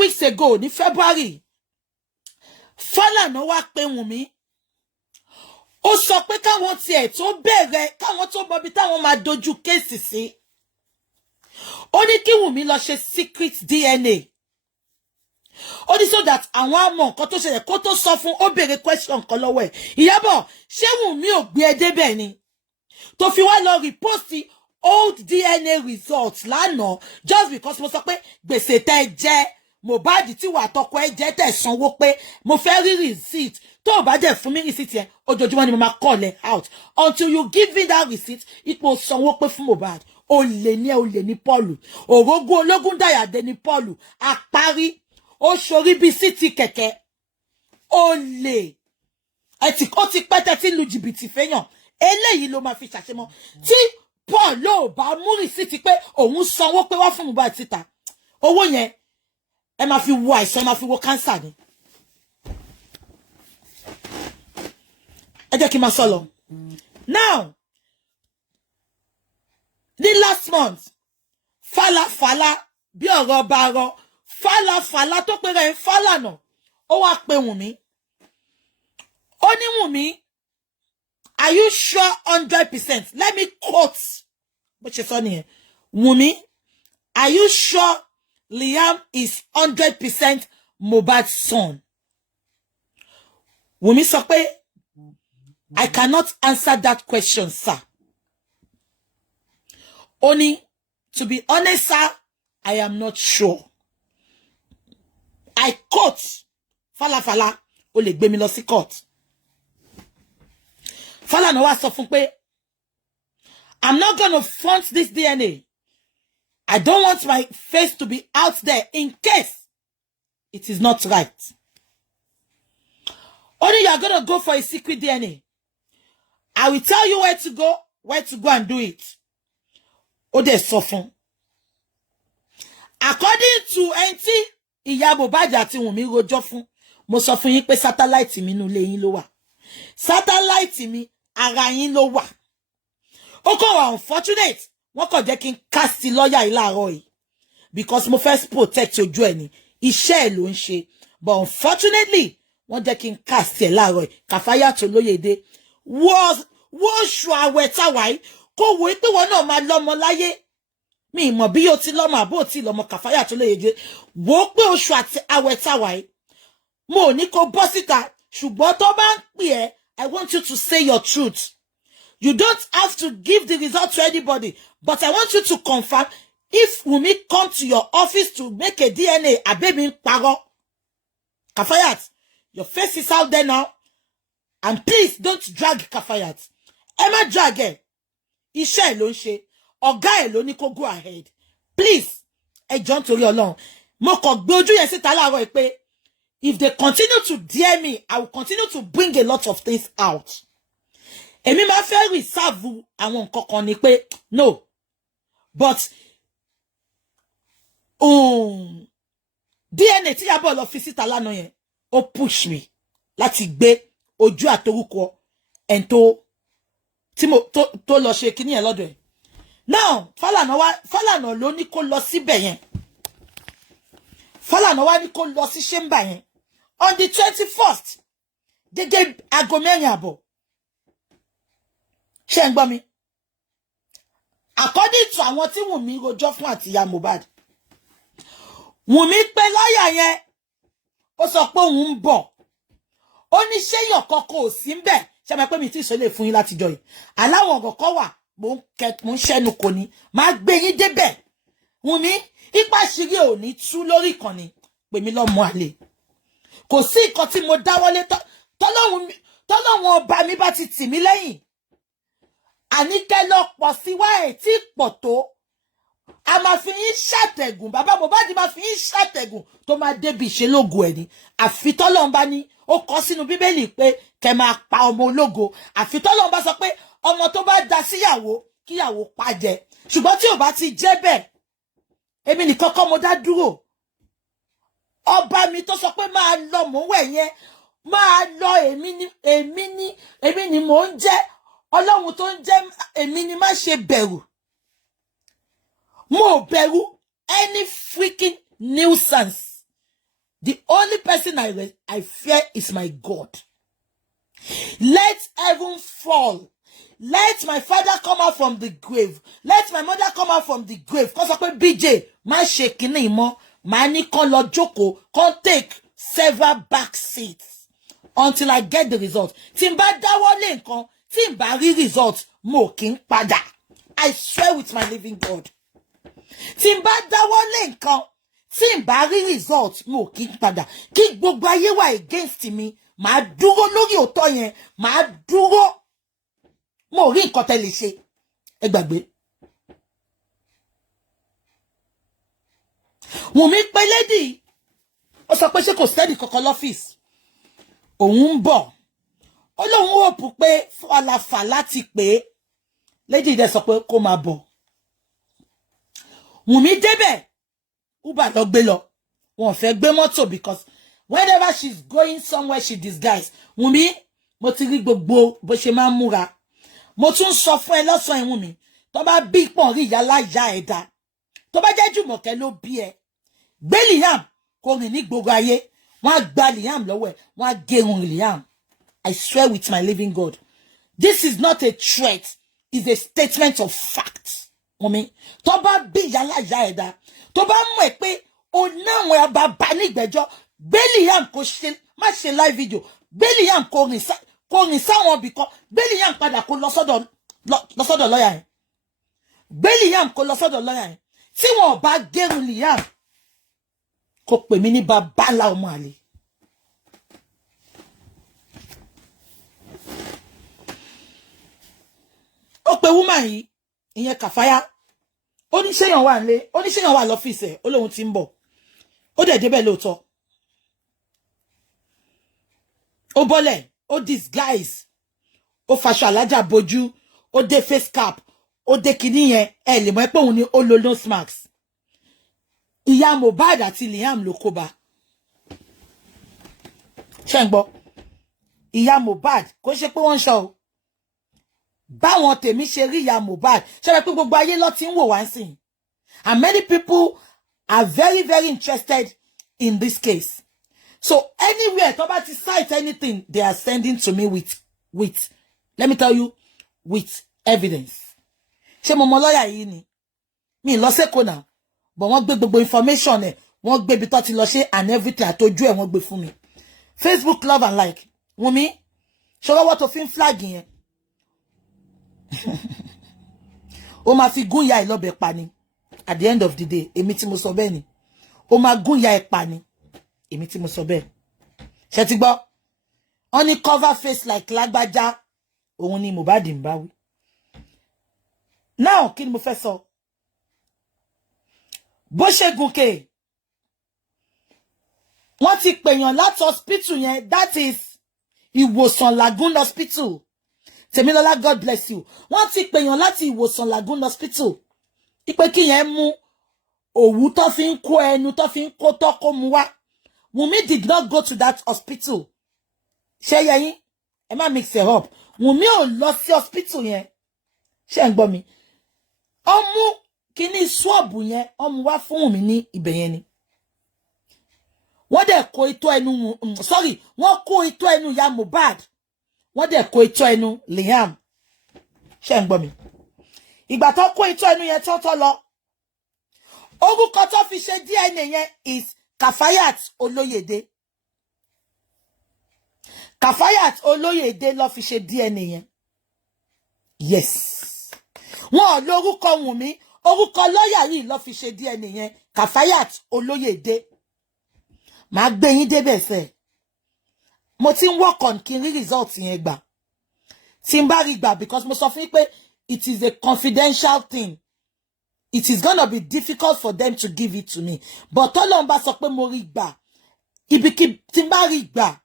weeks ago ní February Falana wá pè Wumi ó sọ pé káwọn tiẹ̀ tó bẹ̀rẹ̀ káwọn tó mọ bí táwọn máa dojú kéèsì sí ó ní kí Wumi lọ ṣe secret DNA ó ní so that àwọn àmọ́ nǹkan tó ṣẹlẹ̀ kó tó sọ fún ó béèrè question kan lọ́wọ́ ẹ̀ Ìyábọ̀ ṣé Wumi ò gbé ẹ débẹ̀ ni tó fi wá lọ repost old DNA results lánàá just because mo sọ pé gbèsè tẹ́ jẹ Mohbad tí wà tọkọ ẹ jẹ tẹ́ sanwó pé mo fẹ́ rí receipt tó bá dẹ̀ fún mi receipt yẹn ojoojúmọ́ ni mo máa call it out until you give me that receipt ipò sanwó pé fún Mohbad olè ní Paul òrógún ológun dàyàdé ní Paul àparí ó ṣorí bí city kẹ̀kẹ́ olè ó ti pẹ́tẹ́ tí lu jìbìtì fẹ́yàn eléyìí ló máa fi ṣàṣemọ́ tí Paul ló bá mú receipt pé òun sanwó pé wá fún Mohbad síta owó yẹn ẹ máa fi wo àìsàn máa fi wo cancer ni ẹ jẹ́ kí n máa sọ lọ now ní last month Falana bí ọ̀rọ̀ bá rọ Falana tó pé rẹ̀ Falana ó wá pè Wumi ó ní Wumi are you sure 100%? Let me quote what you saw here. Wumi, are you sure Liam is 100% Mohbad's son? Wumi sọ pé I cannot answer that question, sir. Only, to be honest, sir, I am not sure. I quote Falana ó lè gbé mi lọ sí court. Falana wá sọ fún pé I'm not going to front this DNA. I don't want my face to be out there in case it is not right. Only you are going to go for a secret DNA. I will tell you where to go and do it. Ó dẹ̀ sọ fún. According to ẹntì ìyá Mohbad àti Wumi rojọ́ fún, mo sọ fún yín pé satellite mi nínú ilé yín ló wà. Satellite mi ara yín ló wà. Ó kàn wá unfortunate wọ́n kàn jẹ́ kí n cast lawyer yìí láàárọ̀ yìí because mo first protect ojú ẹ̀ ní iṣẹ́ ẹ̀ ló ń ṣe but unfortunately wọ́n jẹ́ kí n cast ẹ̀ láàárọ̀ yìí Kàfáyà tó lóyèdè wọ́n ṣù àwẹ̀ táwa yìí kó wo pé wọ́n náà máa lọ́mọ láyé mi mọ̀ bí yóò ti lọ́mọ àbó ti lọ́mọ Kàfáyà tó lóyèdè wo pé oṣù àti àwẹ̀ táwa yìí mo ní kó bọ́ síta ṣùgbọ́n tó bá ń pè ẹ́ I want you to say your truth. You don't have to give the result to anybody, but I want you to confirm if Wumi come to your office to make a DNA, a baby paro. Kafayat, your face is out there now, and please don't drag Kafayat. Emma drag ẹ. Iṣẹ́ ẹ̀ ló ń ṣe. Ọ̀gá ẹ̀ ló ní kó go ahead. Please, ẹ jọ̀ọ́ nítorí Ọlọ́run. Mo kàn gbé ojú yẹn síta láàárọ̀ ẹ pé if they continue to dare me, I will continue to bring a lot of things out. Èmi máa fẹ́ reserve àwọn nǹkan kan ni pé no. But DNA tí Ìyábọ̀ lọ fi síta lánàá yẹn ó push me láti gbé ojú àtorúkọ ẹn tí mo tó lọ ṣe kíní yẹn lọ́dọ̀ ẹ̀. Now Falana ló ní kó lọ síbẹ̀ yẹn. Falana wá ní kó lọ sí chamber yẹn on the 21st. Gẹ́gẹ́ aago 4:00. Ṣé ń gbọ́ mi? According to àwọn tí Wumi rojọ́ fún àti ìyá Mohbad. Wumi pé lọ́yà yẹn ó sọ pé òun ń bọ̀. Ó ní ṣéyàn kankan ò sí ńbẹ̀. Ṣé mọ̀ pé mi ti sọ lè fún yín láti jọ yìí. Aláwọn ọ̀gọ̀ kan wà mo ń ṣẹ́nu kò ní. Máa gbé yín débẹ̀. Wumi ipa ṣírí ò ní tú lórí ìkànnì pè mí lọ́mọ àlè. Kò sí nǹkan tí mo dáwọ́lé tọ́lọ́run ọba mi bá ti tì mí lẹ́yìn. Àníkẹ́ lọ pọ̀ sí wá ẹ̀ tí pọ̀ tó. A máa fi yín ṣàtẹ̀gùn. Bàbá Mohbad máa fi yín ṣàtẹ̀gùn tó máa débi ìṣelógo ẹ̀ ni. Àfi tọ́lọ́run bá ní ó kọ sínú Bíbélì pé kẹ́ máa pa ọmọ ológo. Àfi tọ́lọ́run bá sọ pé ọmọ tó bá da síyàwó kíyàwó pa jẹ. Ṣùgbọ́n tí ò bá ti jẹ́ bẹ́ẹ̀ èmi nìkan kọ́ mo dá dúró. Ọba mi tó sọ pé máa lọ mò ń wẹ̀ yẹn máa lọ èmi ni mò ń jẹ́. Ọlọ́run tó ń jẹ́ èmi ni má ṣe bẹ̀rù. Mo bẹ̀rù any freaking nuisance The only person I fear is my God. Let heaven fall. Let my father come out from the grave. Let my mother come out from the grave. Because I BJ, my shaking anymore. My con lo joko, con take several back seats until I get the result. Timba dawole nkan, timba ri result, mo kin pada. I swear with my living God. Timba dawole nkan, timba ri result, mo kin pada. Ki gbogbo ayé wà against me, ma dúró lórí òótọ́ yẹn, ma dúró. Mo rí nǹkan tẹ́ lè ṣe. Ẹ gbàgbé. Wumi pe lady. Ó sọ pé ṣé kò steady kankan l'office. Òun ń bọ̀. Ó lóun hope pé Falana láti pé lady dẹ̀ sọ pé kó máa bọ̀. Wumi débẹ̀. Uber lọ gbé lọ. Wọ́n fẹ́ gbé mọ́tò because whenever she's going somewhere she disguise. Wumi, mo ti rí gbogbo bó ṣe máa múra. Mo tún sọ fún ẹ lọ́sàn Wumi. Tó bá bí pọ̀n rí yálà ìyá ẹ̀dá. Tó bá jẹ́ Jùmọ̀kẹ́ ló bí ẹ. Gbé Liam kò rìn ní gbogbo ayé. Wọ́n á gba Liam lọ́wọ́ ẹ̀. Wọ́n á gẹrun Liam. I swear with my living God. This is not a threat. It's a statement of fact. Wumi. Tó bá bí yálà ìyá ẹ̀dá. Tó bá mọ̀ pé o náwọn bàbá nígbẹ́jọ́. Gbé Liam kò ṣe má ṣe live video. Gbé Liam kò rìn sáwọn bìkan. Gbé Liam padà kó lọ sọ́dọ̀ lọ́yà yẹn. Gbé Liam kó lọ sọ́dọ̀ lọ́yà yẹn. Tí wọ́n bá gẹrun Liam kò pè mí ní bàbá ńlá ọmọ àlè. Ó pe woman yìí ìyẹn Kàfáyà. Ó ní ṣéyàn wà nílé, ó ní ṣéyàn wà lọ́fíìsì ẹ̀, ó lóun ti ń bọ̀. Ó dẹ̀ débẹ̀ lóòótọ́. Ó bọ́lẹ̀, ó disguise. Ó faṣọ alájà bojú, ó dé face cap, ó dé kinní yẹn, ẹ lè mọ̀ pé òun ni ó lo nose mask. Ìyá Mohbad àti Liam ló kó bá. Ṣé ń gbọ́? Ìyá Mohbad kò ṣe pé wọ́n ń sọ o. Báwọn tèmi ṣe rí ìyá Mohbad, ṣé pé gbogbo ayé ló ti ń wò wá ńsìn. And many people are very, very interested in this case. So anywhere, tó bá ti cite anything, they are sending to me with, let me tell you, with evidence. Ṣé mo mọ lawyer yìí ni? Mi lọ seko na. But wọ́n gbé gbogbo information ẹ̀, wọ́n gbé bí tó ti lọ ṣe and everything àtọ́jú ẹ̀ wọ́n gbé fún mi. Facebook love and like. Wumi, ṣọwọ́ wọ́n tó fi ń flag yẹn. O máa fi gún ya ẹ̀ lọ́bẹ̀ pa ni. At the end of the day, èmi tí mo sọ bẹ́ẹ̀ ni. O máa gún ya ẹ̀ pa ni. Èmi tí mo sọ bẹ́ẹ̀. Ṣé ti gbọ́? Wọ́n ní cover face like lágbájá. Òun ni Mohbad ń bá wí. Now, kí ni mo fẹ́ sọ? Bó ṣe gùnkè. Wọ́n ti pèèyàn láti hospital yẹn. That is Ìwòsàn Lagoon Hospital. Tèmilọ́lá, God bless you. Wọ́n ti pèèyàn láti Ìwòsàn Lagoon Hospital. Ipe kí yẹn mú òwú tó fi ń kó ẹnu tó fi ń kó tó kó mu wá. Wumi did not go to that hospital. Ṣé yẹyin? Ẹ má mix it up. Wumi ò lọ sí hospital yẹn. Ṣé ń gbọ́ mi? Ó mú kíní swab yẹn, ó mú wá fún Wumi ní ibẹ̀ yẹn ni. Wọ́n dẹ̀ kó itọ́ ẹnu wọ́n kó itọ́ ẹnu ya Mohbad. Wọ́n dẹ̀ kó itọ́ ẹnu Liam. Ṣé ń gbọ́ mi? Ìgbà tó kó itọ́ ẹnu yẹn tó lọ. Orúkọ tó fi ṣe DNA yẹn is Kafayat Olóyèdé. Kafayat Olóyèdé ló fi ṣe DNA yẹn. Yes. Wọ́n lórúkọ Wumi, orúkọ lọ́yà yìí ló fi ṣe DNA yẹn. Kafayat Olóyèdé. Màá gbé yín débẹ̀ sẹ́. Mo ti ń work on kí n rí result yẹn gbà. Tí n bá rí gbà because mo sọ fún yín pé it is a confidential thing. It is gonna be difficult for them to give it to me. But Ọlọ́run bá sọ pé mo rí gbà. Ibikíbi tí n bá rí gbà.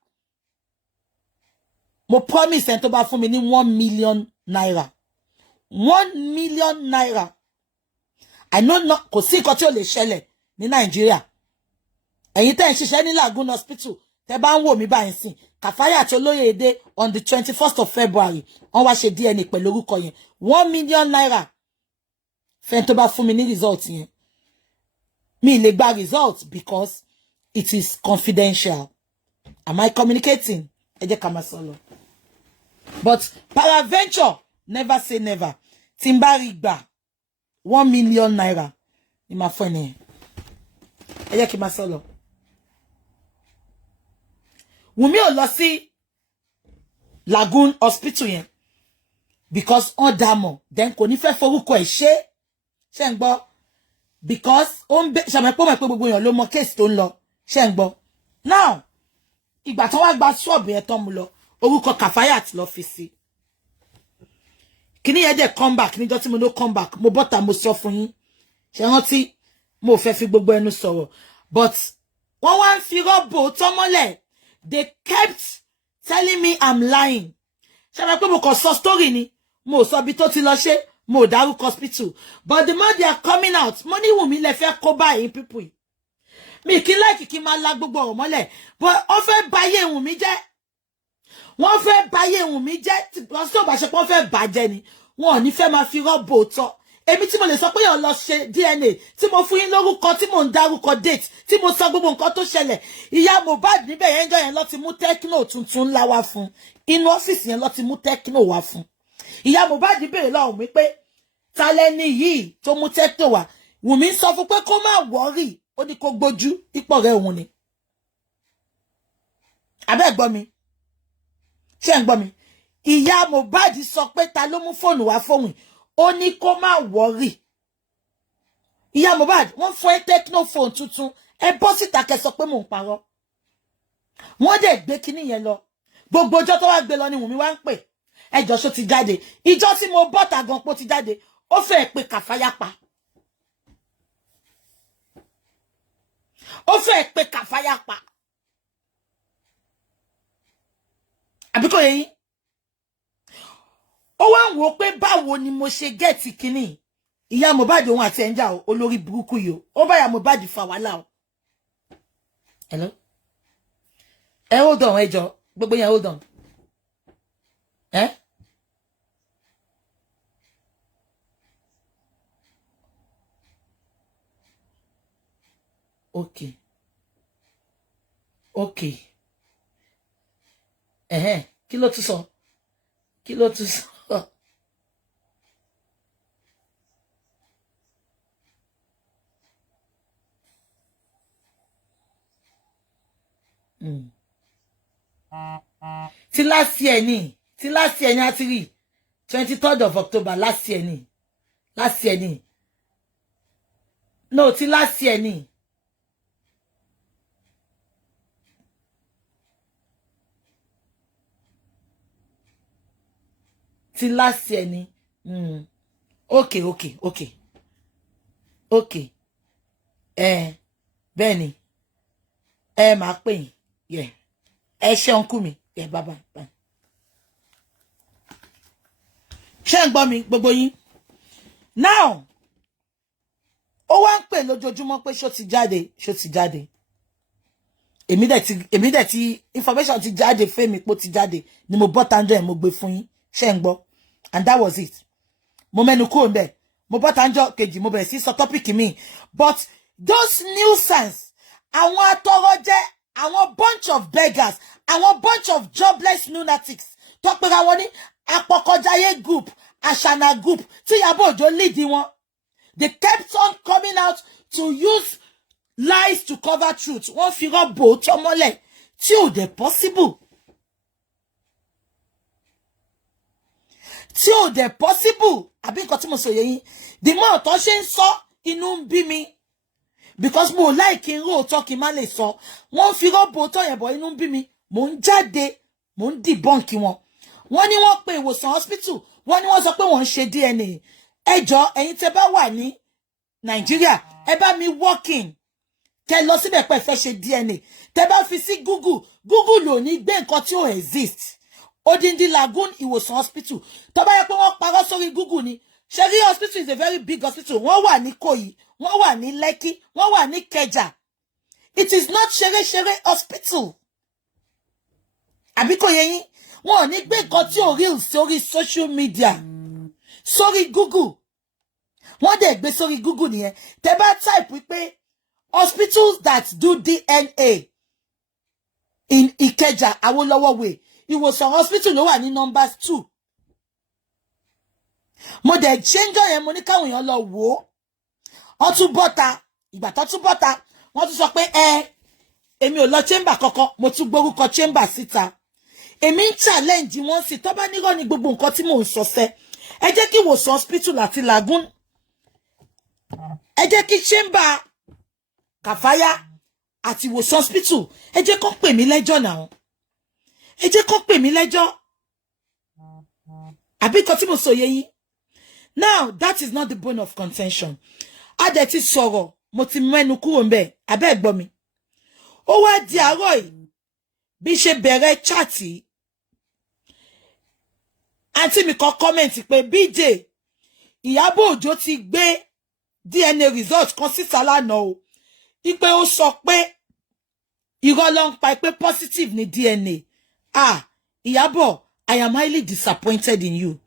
Mo promise ẹni tó bá fún mi ní 1 million naira. 1 million naira. I know not kò sí nǹkan tí ó lè ṣẹlẹ̀ ní Nàìjíríà. Ẹ̀yin tẹ́ ń ṣiṣẹ́ ní Lagoon Hospital, tẹ́ bá ń wò mí báyìí sìn. Kafayat Olóyèdé on the 21st of February. Wọ́n wá ṣe DNA pẹ̀lú orúkọ yẹn. 1 million naira. Fẹ́ni tó bá fún mi ní result yẹn. Mi lè gba result because it is confidential. Am I communicating? Ẹ jẹ́ ká máa sọ lọ. But paraventure, never say never. Timbari gba 1 million naira. Ni ma fún ẹ. Ẹ jẹ́ kí máa sọ lọ. Wumi ò lọ sí Lagoon Hospital yẹn because on damo then kò ní fẹ́ forúkọ ẹ̀ ṣé ń gbọ́ because on be ṣàmẹ́pọ̀ mọ̀ pé gbogbo èèyàn ló mọ case tó ń lọ ṣé ń gbọ́ now ìgbà tó wá gba swab yẹn tán mu lọ orúkọ Kafayat lọ fi sí kíní yẹn dẹ̀ come back níjọ́ tí mo no come back mo bọ́ta mo sọ fún yín ṣé rántí mo fẹ́ fi gbogbo ẹnu sọ̀rọ̀ but wọ́n wá ń fi rọ́bò tọ́mọ́lẹ̀ they kept telling me I'm lying. Ṣé mo kàn sọ story ni mo sọ bí tó ti lọ ṣe mo dárúkọ hospital but the more they are coming out mo ní Wùmí lè fẹ́ kó báyìí people mi kí like kí máa la gbogbo ọ̀rọ̀ mọ́lẹ̀ but ó fẹ́ báyé Wùmí jẹ́ wọ́n fẹ́ báyé Wùmí jẹ́ tí ó bá ṣe pé wọ́n fẹ́ bàjẹ́ ni wọ́n ò ní fẹ́ máa fi rọ́bò tọ́ èmi tí mo lè sọ pé yàn lọ ṣe DNA tí mo fún yín lórúkọ tí mo ń dárúkọ date tí mo sọ gbogbo nǹkan tó ṣẹlẹ̀ ìyá Mohbad níbẹ̀ yẹn jọ yẹn lọ ti mú Tecno tuntun ńlá wá fún inú ọ́fíìsì yẹn lọ ti mú Tecno wá fún ìyá Mohbad béèrè lọ́wọ́ mi pé ta lẹni yìí tó mú Tecno wá Wùmí sọ fún pé kó má wọ́rì ó ní kó gbójú ipò rẹ̀ òun ni abẹ́ gbọ́ mi ṣé ń gbọ́ mi ìyá Mohbad sọ pé ta ló mú fóònù wá fóun ó ní kó má wọ́rì ìyá Mohbad wọ́n fún ẹ Tecno phone tuntun ẹ bọ́ síta kẹ́ sọ pé mò ń parọ́ wọ́n dẹ̀ gbé kinní yẹn lọ gbogbo ọjọ́ tó wá gbé lọ ni Wùmí wá ń pè ẹjọ́ ṣó ti jáde ìjọ́ tí mo bọ́ta gan pó ti jáde ó fẹ́ pé Kàfáyà pa ó fẹ́ pé Kàfáyà pa àbí kò yé yín ó wá ń wò pé báwo ni mo ṣe gẹ́ẹ̀tì kinní ìyá Mohbad òun àti ẹ̀ńjà olórí burúkú yìí ó bá ìyá Mohbad fa wàhálà o hello hold on ẹjọ́ gbogbo yẹn hold on okay kí ló tún sọ Till last year ni àti rí 23rd of October last year ni no till last year ni till last year ni okay bẹ́ẹ̀ni máa pè yín yeah ṣe ọ̀nkú mi yeah bye. ṣé ń gbọ́ mi gbogbo yín now ó wá ń pè lójoojúmọ́ pé ṣó ti jáde èmi dẹ̀ ti information ti jáde fẹ́mi pé ó ti jáde ni mo bọ́ tàǹjọ́ ẹ̀ mo gbé fún yín ṣé ń gbọ́ and that was it mo mẹ́nu kúrò ńbẹ̀ mo bọ́ tàǹjọ́ kejì mo bẹ̀rẹ̀ sí sọ topic mi but those nuisance àwọn atọrọjẹ àwọn bunch of beggars àwọn bunch of jobless lunatics tó pera wọn ní apọkọjáyé group àṣànà group tí Ìyábọ̀ Òjó lead wọn they kept on coming out to use lies to cover truth wọ́n fi rọ́bò tọ́mọ́lẹ̀ tí ò dẹ̀ possible àbí nǹkan tí mo sọ yẹn the more tó ṣe ń sọ inú ń bí mi because mo like in ro tó kí má lè sọ wọ́n fi rọ́bò tó yẹn bọ̀ inú ń bí mi mo ń jáde mo ń debunk wọn wọ́n ní wọ́n pe ìwòsàn hospital wọ́n ní wọ́n sọ pé wọ́n ń ṣe DNA ẹjọ́ ẹ̀yin tẹ́ bá wà ní Nàìjíríà ẹ bá mi working tẹ́ lọ síbẹ̀ pé fẹ́ ṣe DNA tẹ́ bá fi sí Google ló ní gbé nǹkan tí ó exist odindi Lagoon ìwòsàn hospital tó bá yẹ pé wọ́n parọ́ sórí Google ni Sherry hospital is a very big hospital wọ́n wà ní Koyi wọ́n wà ní Lekki wọ́n wà ní Keja it is not Sherry hospital àbí kò yé yín wọ́n ò ní gbé nǹkan tí ò real sórí social media sórí Google wọ́n dẹ̀ gbé sórí Google nìyẹn tẹ́ bá type wípé hospitals that do DNA in Ikeja, Awolowo way. It was some hospital ló wà ní numbers 2. Mo de change yẹn mo ní káwọn èèyàn lọ wò. Wọ́n tún bọ́ta, ìgbà tó tún bọ́ta, wọ́n tún sọ pé èmi ò lọ chamber kankan, mo tún gbórúkọ chamber síta. Èmi ń challenge wọ́n sì tó bá nírọ́ ní gbogbo nǹkan tí mò ń sọ sẹ́. Ẹ jẹ́ kí ìwòsàn hospital àti Lagoon. Ẹ jẹ́ kí chamber Kafaya àti ìwòsàn hospital. Ẹ jẹ́ kó pè mí lẹ́jọ́ náà. Ẹ jẹ́ kó pè mí lẹ́jọ́. Àbí nǹkan tí mo sọ yé yín. Now, that is not the bone of contention. Adé ti sọ̀rọ̀, mo ti mẹ́nu kúrò ńbẹ̀, abẹ́ gbọ́ mi. Ó wá di àárọ̀ yìí, bí ṣe bẹ̀rẹ̀ chat. Àǹtí mi kan comment pé BJ, Ìyábọ̀ Òjó ti gbé DNA result kan síta lánàá o. Ipe ó sọ pé irọ́ ló ń pa pé positive ní DNA. Ìyábọ̀, I am highly disappointed in you.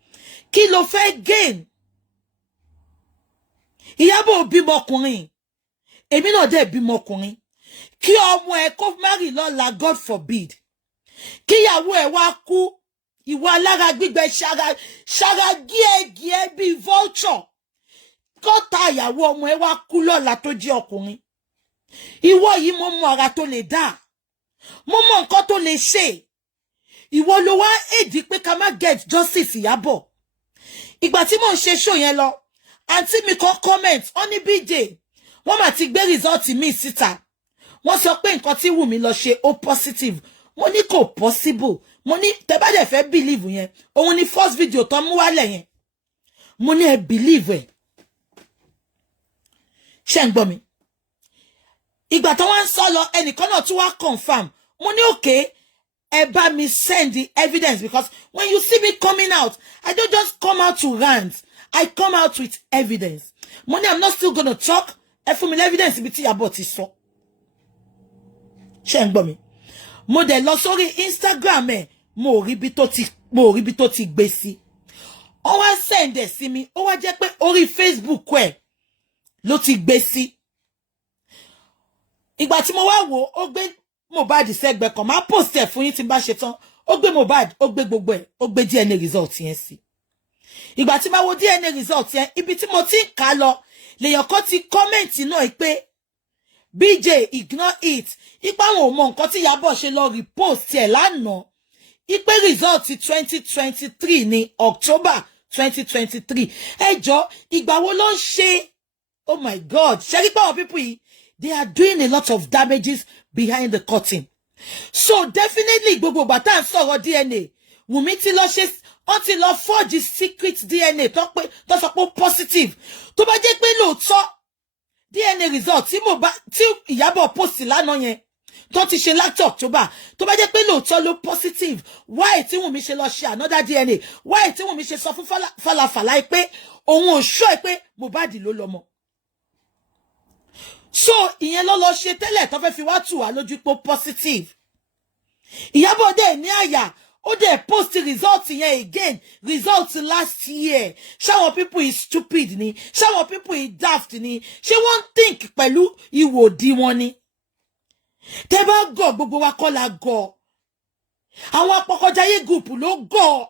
Kí ló fẹ́ gain? Ìyábọ̀ bímọ ọkùnrin. Èmi náà dẹ̀ bímọ ọkùnrin. Kí ọmọ ẹ kó marry lọ́la, God forbid. Kí ìyàwó ẹ wá kú. Ìwọ alára gbígbẹ ṣara gíẹ̀gíẹ̀ bí vulture. Kọ́ta ìyàwó ọmọ ẹ wá kú lọ́la tó jẹ́ ọkùnrin. Ìwọ yìí mo mọ ara tó lè dá. Mo mọ nǹkan tó lè ṣe. Ìwọ ló wá èdí pé ká má get justice Ìyábọ̀. Ìgbà tí mò ń ṣe show yẹn lọ, àǹtí mi kan comment, ó ní BJ, wọ́n mà ti gbé result mi síta. Wọ́n sọ pé nǹkan tí Wumi lọ ṣe ó positive. Mo ní kò possible. Mo ní tẹ́ bá dẹ̀ fẹ́ believe yẹn. Òun ni first video tó mú wálẹ̀ yẹn. Mo ní ẹ believe ẹ̀. Ṣé ń gbọ́ mi? Ìgbà tó wọ́n ń sọ lọ, ẹnìkan náà tún wá confirm. Mo ní okay, ẹ bá mi send the evidence, because when you see me coming out, I don't just come out to rant. I come out with evidence. Mo ní I'm not still gonna talk. Ẹ fún mi evidence ibi tí Ìyábọ̀ ti sọ. Ṣé ń gbọ́ mi? Mo dẹ̀ lọ sórí Instagram ẹ̀, mo rí bí tó ti gbé sí. Ó wá send ẹ̀ sí mi, ó wá jẹ́ pé orí Facebook ẹ̀ ló ti gbé sí. Ìgbà tí mo wá wò, ó gbé Mohbad sẹ́gbẹ̀ kan, máa post ẹ̀ fún yín tí bá ṣe tán. Ó gbé Mohbad, ó gbé gbogbo ẹ̀, ó gbé DNA result yẹn sí. Ìgbà tí máa wo DNA result yẹn, ibi tí mo ti ń kà lọ, lèèyàn kan ti comment náà pé BJ ignore it. Ipa wọn ò mọ nǹkan tí Ìyábọ̀ ṣe lọ repost ẹ̀ lánàá. Ipe result 2023 ní October 2023. Ẹ jọ̀ọ́, ìgbà wo ló ń ṣe? Oh my God. Ṣé rí pé àwọn people yìí, they are doing a lot of damages behind the curtain. So definitely gbogbo bàtà ń sọ̀rọ̀ DNA. Wumi ti lọ ṣe, ó ti lọ forge secret DNA tó sọ pé positive. Tó bá jẹ́ pé lóòótọ́ DNA result tí Ìyábọ̀ post lánàá yẹn tó ti ṣe láti October, tó bá jẹ́ pé lóòótọ́ ló positive, why tí Wumi ṣe lọ ṣe another DNA? Why tí Wumi ṣe sọ fún Falafala pé òun ò sure pé Mohbad ló lọ́mọ? So ìyẹn lọ ṣe tẹ́lẹ̀ tó fẹ́ fi wá tù wá lójú pé positive. Ìyábọ̀ dẹ̀ ní àyà, ó dẹ̀ post result yẹn again, result last year. Ṣáwọn people is stupid ni? Ṣáwọn people is daft ni? Ṣé wọ́n think pẹ̀lú ìwòdì wọn ni? Tẹ́ bá gọ̀, gbogbo wa kọ́ la gọ̀. Àwọn apọkọjáyé group ló gọ̀.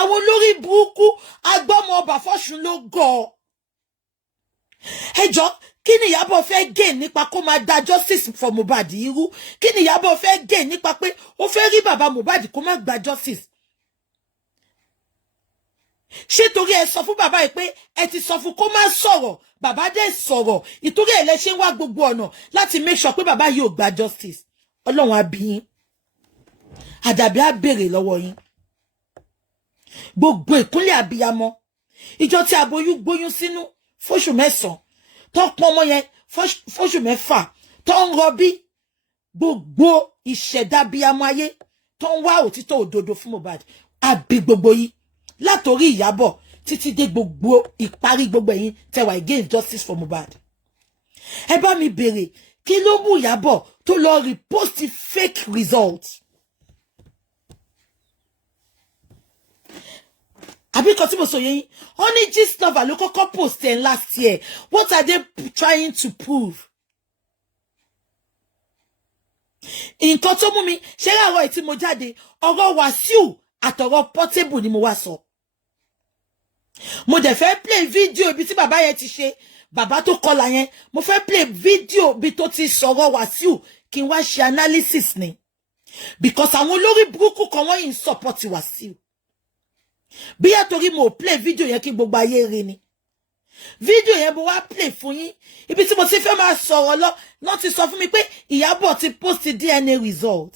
Àwọn olórí burúkú agbọ́mọ ọba fọ́ṣun ló gọ̀. Ẹ jọ̀ọ́, kí ni Ìyábọ̀ fẹ́ gain nípa kó máa da justice for Mohbad irú? Kí ni Ìyábọ̀ fẹ́ gain nípa pé ó fẹ́ rí bàbá Mohbad kó má gba justice? Ṣé torí ẹ sọ fún bàbá yìí pé ẹ ti sọ fún kó má sọ̀rọ̀, bàbá dẹ̀ sọ̀rọ̀, ìtorí ẹ̀ lẹ ṣe ń wá gbogbo ọ̀nà láti make sure pé bàbá yìí ò gba justice? Ọlọ́run á bí yín. Àdàbí á béèrè lọ́wọ́ yín. Gbogbo ìkúnlẹ̀ abiyamọ. Ìjọ tí aboyún gbóyún sínú fóṣù 9, tó pọ́n ọmọ yẹn fóṣù 4, tó ń rọbí, gbogbo ìṣẹ̀dá abiyamọ ayé tó ń wá òtítọ́ òdodo fún Mohbad, àbí gbogbo yìí látorí Ìyábọ̀ títí dé gbogbo ìparí gbogbo yín tẹwà against justice for Mohbad. Ẹ bá mi béèrè, kí ló mú Ìyábọ̀ tó lọ repost fake results? Àbí kan tí mo sọ yẹn, ó ní Gist Lover ló kọ́kọ́ post ẹ̀ last year. What are they trying to prove? nǹkan tó mú mi ṣe láàárọ̀ tí mo jáde ọ̀rọ̀ Wàsíù àtọ̀rọ̀ Portable ni mo wá sọ. Mo dẹ̀ fẹ́ play video ibi tí bàbá yẹn ti ṣe bàbá tó kọlà yẹn, mo fẹ́ play video bí tó ti sọ̀rọ̀ Wàsíù kí n wá ṣe analysis ni, because àwọn olórí burúkú kan wọ́n yìí ń support Wàsíù. Bí yà torí mo play video yẹn kí gbogbo ayé rí ni. Video yẹn mo wá play fún yín ibi tí mo ti fẹ́ máa sọ̀rọ̀ lọ náà ti sọ fún mi pé Ìyábọ̀ ti post DNA result.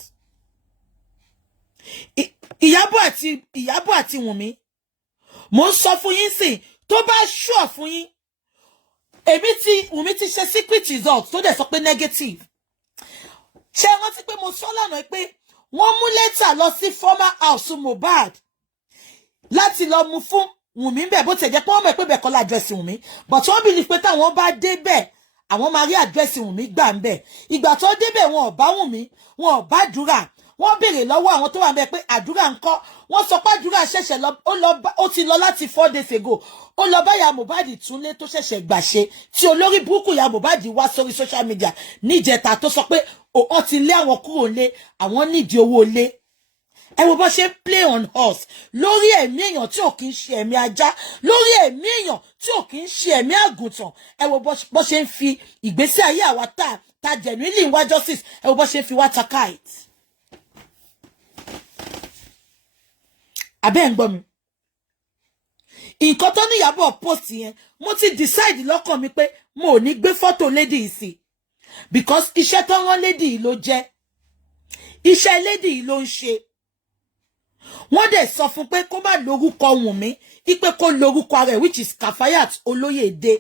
Ìyábọ̀ àti Wùmí mo ń sọ fún yín sìn tó bá sure fún yín Wùmí ti ṣe secret result tó dẹ̀ sọ pé negative. Ṣé rántí pé mo sọ lánàá pé wọ́n mú lẹ́tà lọ sí former house Mohbad láti lọ mú fún Wùmí bẹ́ẹ̀ bó ti jẹ́ pé wọ́n mọ̀ pé bẹ́ẹ̀ kọ́ la àdírẹ́sì Wùmí, but wọ́n believe pé táwọn bá dé bẹ́ẹ̀ àwọn máa rí àdírẹ́sì Wùmí gbà ń bẹ̀. Ìgbà tó dé bẹ́ẹ̀ wọn ò bá Wùmí, wọn ò bá àdúrà. Wọ́n béèrè lọ́wọ́ àwọn tó wà ń bẹ̀ pé àdúrà ńkọ́. Wọ́n sọ pé àdúrà ṣẹ̀ṣẹ̀ lọ ó ti lọ láti 4 days ago. Ó lọ bá ìyá Mohbad túnlé tó ṣẹ̀ṣẹ̀ gbà ṣe tí olórí burúkú ìyá Mohbad wá sórí social media níjẹta tó sọ pé ó ti lé àwọn kúrò lé, àwọn nídìí owó lé. Ẹ wo bó ṣe play on horse lórí ẹ̀mí èèyàn tí ò kì í ṣe ẹ̀mí ajá, lórí ẹ̀mí èèyàn tí ò kì í ṣe ẹ̀mí àgùntàn. Ẹ wo bó ṣe ń fi ìgbésí ayé àwa ta genuinely wá justice, ẹ wo bó ṣe ń fi wá ta kite. Abẹ́ ń gbọ́ mi. Nǹkan tó ní Ìyábọ̀ post yẹn mo ti decide lọ́kàn mi pé mo ò ní gbé fọ́tò lady yìí sí, because iṣẹ́ tó rán lady yìí ló jẹ́, iṣẹ́ lady yìí ló ń ṣe. Wọ́n dẹ̀ sọ fún pé kó má lórúkọ Wùmí, ipe kó lórúkọ rẹ̀ which is Kafayat Olóyèdé.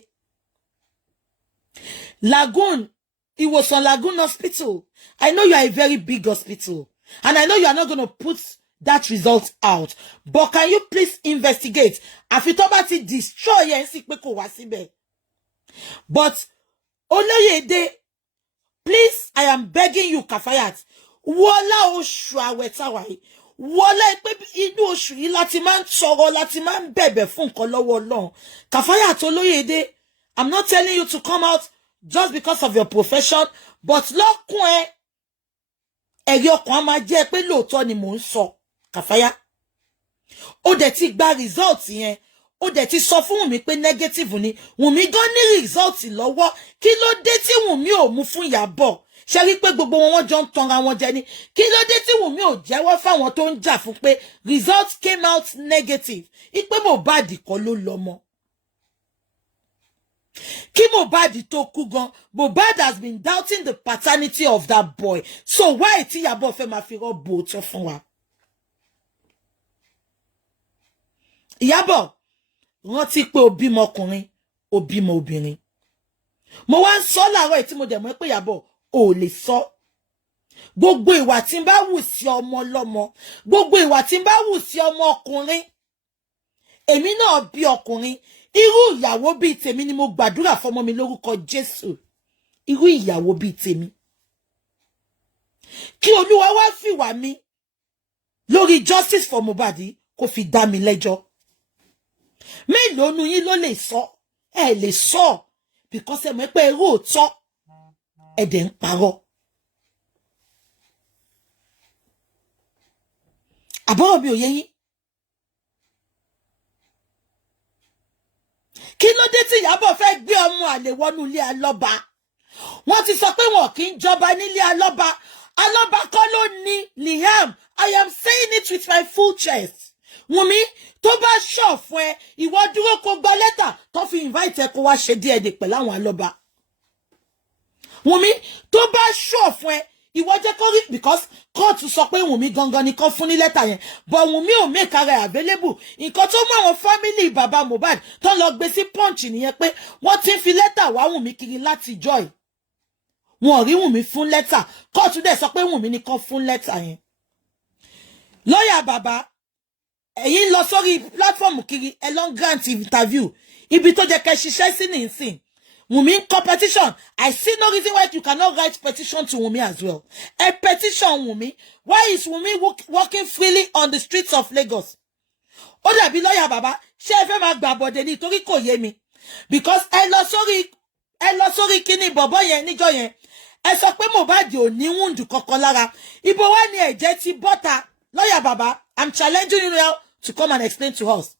Lagoon, Ìwòsàn Lagoon Hospital. I know you are a very big hospital and I know you are not going to put that result out, but can you please investigate? Àfi tó bá ti destroy yẹn sí pé kò wá síbẹ̀. But Olóyèdé, please, I am begging you, Kafayat, wọ́lá oṣù àwẹ̀ táwa yìí, wọ́lá pé inú oṣù yìí láti máa ń sọ̀rọ̀, láti máa ń bẹ̀bẹ̀ fún nǹkan lọ́wọ́ Ọlọ́run. Kafayat Olóyèdé, I'm not telling you to come out just because of your profession, but lọ́kùn ẹ, ẹ̀rí ọkàn á máa jẹ́ pé lóòótọ́ ni mò ń sọ. Kafaya, ó dẹ̀ ti gba result yẹn, ó dẹ̀ ti sọ fún Wùmí pé negative ni. Wùmí gan ní result lọ́wọ́, kí ló dé tí Wùmí ò mú fún Ìyábọ̀? Ṣé rí pé gbogbo wọn jọ ń tanra wọn jẹ ni? Kí ló dé tí Wùmí ò jẹ́wọ́ fáwọn tó ń jà fún pé result came out negative, ipe Mohbad kọ́ ló lọ́mọ? Kí Mohbad tó kú gan, Mohbad has been doubting the paternity of that boy, so why tí Ìyábọ̀ fẹ́ máa fi rọ́bù òótọ́ fún wa? Ìyábọ̀, rántí pé ó bímọ ọkùnrin, ó bímọ obìnrin. Mo wá ń sọ láàárọ̀ tí mo dẹ̀ mọ̀ pé Ìyábọ̀ ò lè sọ. Gbogbo ìwà tí ń bá wù sí ọmọ lọ́mọ, gbogbo ìwà tí ń bá wù sí ọmọ ọkùnrin, èmi náà bí ọkùnrin, irú ìyàwó bíi tèmi ni mo gbàdúrà fọmọ mi lórúkọ Jésù. Irú ìyàwó bíi tèmi. Kí Olúwa wá fìwà mi lórí justice for Mohbad kó fi dá mi lẹ́jọ́. Mélòó nu yín ló lè sọ? Ẹ lè sọ, because ẹ mọ̀ pé irú òótọ́ ẹ dẹ̀ ń parọ́. Àbọ̀rọ̀ mi ò yé yín. Kí ló dé tí Ìyábọ̀ fẹ́ gbé ọmọ àlè wọnú ilé alọ́ba? Wọ́n ti sọ pé wọn kì í jọba nílé alọ́ba. Alọ́ba kọ́ ló ní Liam. I am saying it with my full chest. Wùmí, tó bá ṣọ̀ fún ẹ, ìwọ dúró kó gba lẹ́tà tó fi invite ẹ kó wá ṣe díẹ̀ dè pẹ̀lú àwọn alọ́ba. Wùmí, tó bá ṣọ̀ fún ẹ, ìwọ jẹ́ kó rí, because kóòtù sọ pé Wùmí gangan nìkan fún ní lẹ́tà yẹn, but Wùmí ò make ara available. Nǹkan tó mú àwọn family bàbá Mohbad tó lọ gbé sí Punch nìyẹn pé wọ́n ti ń fi lẹ́tà wá Wùmí kiri láti joy. Wọ́n rí Wùmí fún lẹ́tà, kóòtù dẹ̀ sọ pé Wùmí nìkan fún lẹ́tà yẹn. Lọ́yà bàbá, ẹ̀yin lọ sórí platform kiri, ẹ lọ grant interview, ibi tó jẹ́ kẹ́ ṣiṣẹ́ sí nìsín. Wùmí competition. I see no reason why you cannot write petition to Wùmí as well. A petition Wùmí. Why is Wùmí walking freely on the streets of Lagos? Ó dàbí lọ́yà bàbá, ṣé ẹ fẹ́ máa gbà bọ̀dẹ̀ ni torí kò yé mi. Because ẹ lọ sórí kíní bọ̀bọ̀ yẹn níjọ́ yẹn. ẹ sọ pé Mohbad ò ní wúndù kankan lára. Ibo wá ni ẹ̀jẹ̀ ti bọ́ta. Lawyer Baba, I'm challenging you now to come and explain to us.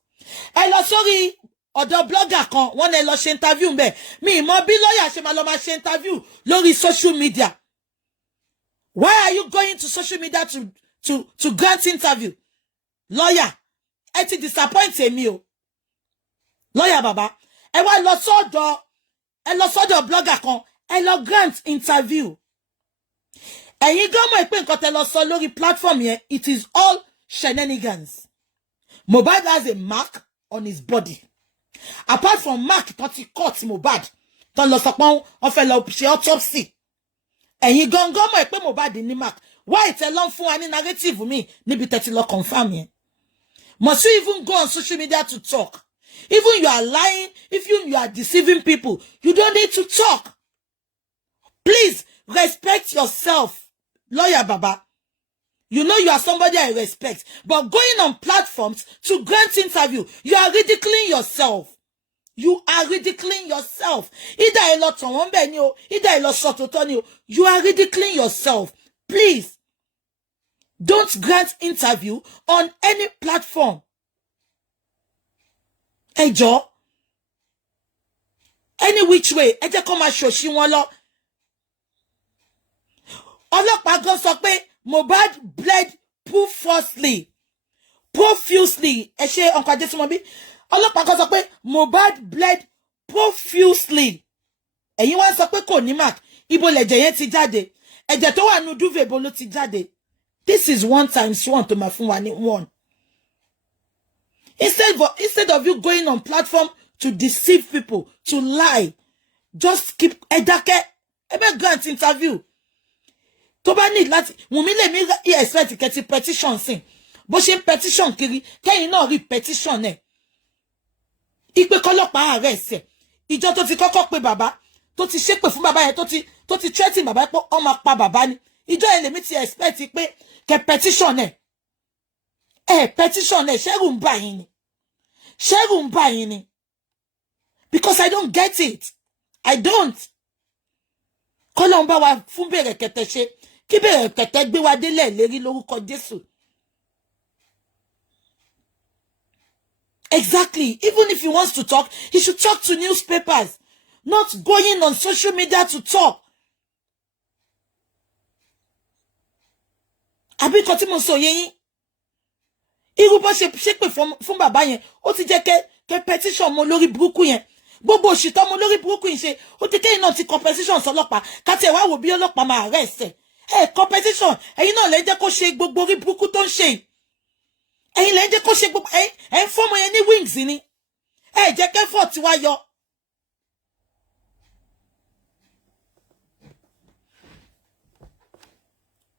Ẹ lọ sórí ọ̀dọ̀ blogger kan, wọ́n ẹ lọ ṣe interview ńbẹ̀. Mi mọ̀ bí lawyer ṣe máa lọ máa ṣe interview lórí social media. Why are you going to social media to grant interview? Lawyer, ẹ ti disappoint me o. Lawyer Baba, ẹ wá lọ sọ́dọ̀ blogger kan, ẹ lọ grant interview. Ẹ̀yin gan mọ̀ pé nǹkan tẹ́ lọ sọ lórí platform yẹn, it is all shenanigans. Mohbad has a mark on his body. Apart from mark tó ti cut Mohbad, tó lọ sọ pé wọ́n fẹ́ lọ ṣe autopsy. Ẹ̀yin gan mọ̀ pé Mohbad ní mark. Why tẹ́ lọ fún wa ní narrative mi níbi tẹ́ ti lọ confirm yẹn? Must you even go on social media to talk? Even you are lying, if you are deceiving people, you don't need to talk. Please respect yourself. Lawyer Baba, you know you are somebody I respect, but going on platforms to grant interview, you are ridiculing yourself. You are ridiculing yourself. Either a lot on one benio, either a lot short on you are ridiculing yourself. Please, don't grant interview on any platform. Hey Joe, any which way, ẹ jẹ́ kó máa ṣòṣì wọn lọ. Ọlọ́pàá gan sọ pé Mohbad bled profusely. Ẹ ṣe Uncle Adetumobi. Ọlọ́pàá gan sọ pé Mohbad bled profusely. Ẹ̀yin wá sọ pé kò ní mark. Ibo lẹ̀jẹ̀ yẹn ti jáde. Ẹ̀jẹ̀ tó wà nínú duvet bo ló ti jáde. This is 1 times 1 to máa fún wa ní 1. Instead of you going on platform to deceive people, to lie, just keep edake. Ebe grant interview. Tó bá ní láti Wumi lè mi expect kẹ́ petition sin. Bó ṣe petition kiri, kẹ́yìn náà rí petition ẹ̀. Ipe kọ́lọ́pàá arrest ẹ̀. Ìjọ tó ti kọ́kọ́ pé bàbá, tó ti ṣépè fún bàbá yẹn, tó ti threaten bàbá pé ó máa pa bàbá ni. Ìjọ ẹ̀ lèmi ti expect pé kẹ́ petition ẹ̀. Petition ẹ̀ ṣẹ́rù ń bà yín ni. Ṣẹ́rù ń bà yín ni. Because I don't get it. I don't. Kọ́lọ́n bá wa fún bẹ̀rẹ̀ kẹ̀tẹ̀ ṣe. Kí bẹ̀rẹ̀ kẹ̀tẹ̀ gbé wa délẹ̀ lérí lórúkọ Jésù. Exactly. Even if he wants to talk, he should talk to newspapers, not going on social media to talk. Àbí kò tí mo sọ yé yín. Irú bó ṣe ṣépè fún bàbá yẹn, ó ti jẹ́ kẹ́ petition mo lórí burúkú yẹn. Gbogbo òṣìtọ́ mo lórí burúkú yìí ṣe, ó ti kẹ́yìn náà ti competition sọlọ́pàá, káti ẹ̀ wá wò bí ọlọ́pàá máa arrest ẹ̀. Competition, ẹ̀yin náà lè jẹ́ kó ṣe gbogbo orí burúkú tó ń ṣe. Ẹ̀yin lè jẹ́ kó ṣe gbogbo, ẹ̀yin fọ́mọ yẹn ní wings ni. Jẹ́ kẹ́fọ̀ tí wá yọ.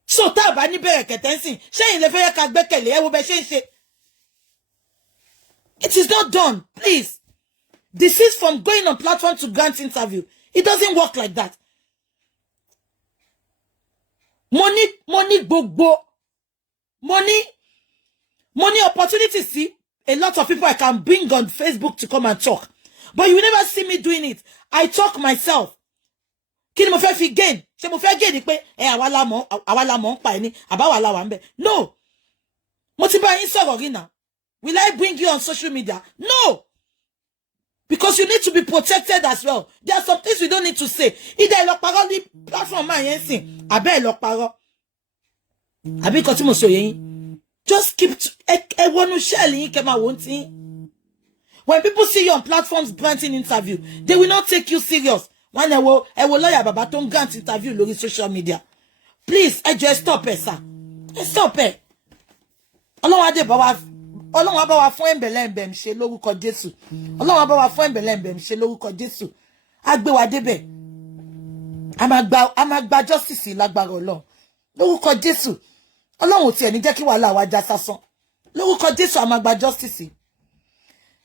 So tá bá ní bẹ̀rẹ̀ kẹ̀tẹ́ ń sìn, ṣẹ́yìn lè fẹ́ yẹ ká gbẹ́kẹ̀lé ẹ wo bẹ́ ṣe ń ṣe. It is not done, please. Desist from going on platform to grant interview. It doesn't work like that. Money gbogbo. Money opportunities, see. A lot of people I can bring on Facebook to come and talk. But you will never see me doing it. I talk myself. Kí ni mo fẹ́ fi gain? Ṣé mo fẹ́ gain pé àwa la mọ̀ pa ẹni àbáwa la wà ńbẹ̀? No. Mo ti bá yín sọ̀rọ̀ rí now. Will I bring you on social media? No. Because you need to be protected as well. There are some things we don't need to say. Either ẹ lọ parọ́ ní platform máa yẹn sìn, àbẹ́ ẹ lọ parọ́. Àbí kò tí mo sọ yẹn. Just keep wọnú shell yín kẹ́ máa wò ń tí. When people see you on platforms granting interview, they will not take you serious. When ẹ wo lawyer bàbá tó ń grant interview lórí social media. Please, ẹ stop ẹ sir. Stop ẹ. Ọlọ́run adé bá wa fún ẹ̀mbẹ̀lẹ̀ ṣe lórúkọ Jésù. Ọlọ́run bá wa fún ẹ̀mbẹ̀lẹ̀ ṣe lórúkọ Jésù. A gbé wa débẹ̀. A máa gba justice lágbára Ọlọ́run. Lórúkọ Jésù. Ọlọ́run ò tiẹ̀ ní jẹ́ kí wàhálà wa já sásán. Lórúkọ Jésù a máa gba justice.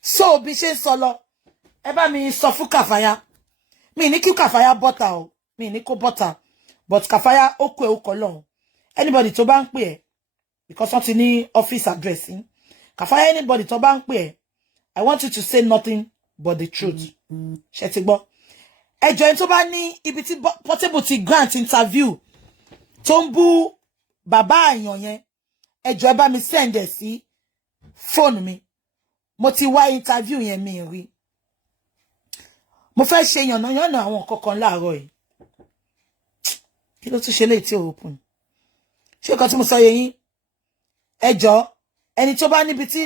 So bí ṣe ń sọ lọ, ẹ bá mi sọ fún Kàfáyà. Mi ní kí Kàfáyà bọ́ta o. Mi ní kó bọ́ta. But Kàfáyà ó kú ẹ̀ ó kọ́ lọ́hùn. Anybody tó bá ń pè ẹ́, because wọ́n ti ní office address. Kàfáyà, anybody tó bá ń pè ẹ́, I want you to say nothing but the truth. Ṣé ti gbọ́? ẹjọ́ ẹni tó bá ní ibi tí Portable ti grant interview tó ń bú bàbá àyàn yẹn ẹjọ́ ẹ bá mi send ẹ sí phone mi mo ti wá interview yẹn mi rí mo fẹ́ ṣe yànnàyànnà àwọn kankan láàárọ̀ yìí kí ló tún ṣe léyìí tí ò open ṣé nǹkan tí mo sọ yé yín ẹjọ́ ẹni tó bá níbi tí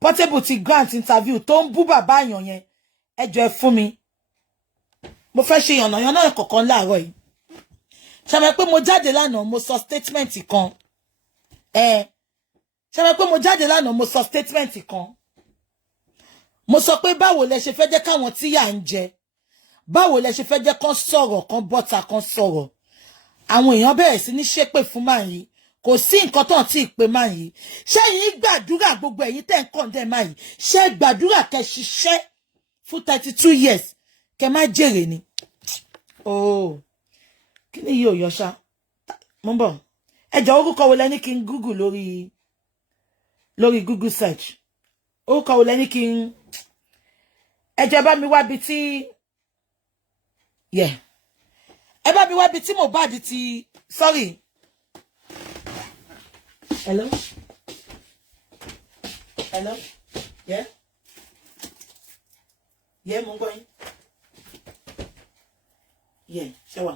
Portable ti grant interview tó ń bú bàbá àyàn yẹn ẹjọ́ ẹ fún mi mo fẹ́ ṣe yànnàyànnà kankan láàárọ̀ yìí ṣàmẹ́ pé mo jáde lánàá mo sọ statement kan ṣàmẹ́ pé mo jáde lánàá mo sọ statement kan mo sọ pé báwo lẹ ṣe fẹ́ jẹ́ káwọn tí yà ń jẹ báwo lẹ ṣe fẹ́ jẹ́ kán sọ̀rọ̀ kán bọ́ta kán sọ̀rọ̀ àwọn èèyàn bẹ̀rẹ̀ sí ní ṣépè fún máa yìí kò sí nǹkan tó ń tí ì pé máa yìí ṣé yín gbàdúrà gbogbo ẹ̀yin tẹ́ ń kàn dé máa yìí ṣé gbàdúrà kẹ́ ṣiṣẹ́ fún 32 years kẹ́ má jèrè ni kí ni yóò yọ ṣá mo ń bọ̀ ẹjọ́ orúkọ wo lẹ ní kí n Google lórí Google search orúkọ wo lẹ ní kí n ẹjọ́ bá mi wá bi tí ẹ bá mi wá bi tí Mohbad ti sorry hello yeah mo ń gbọ́ yín ṣé wà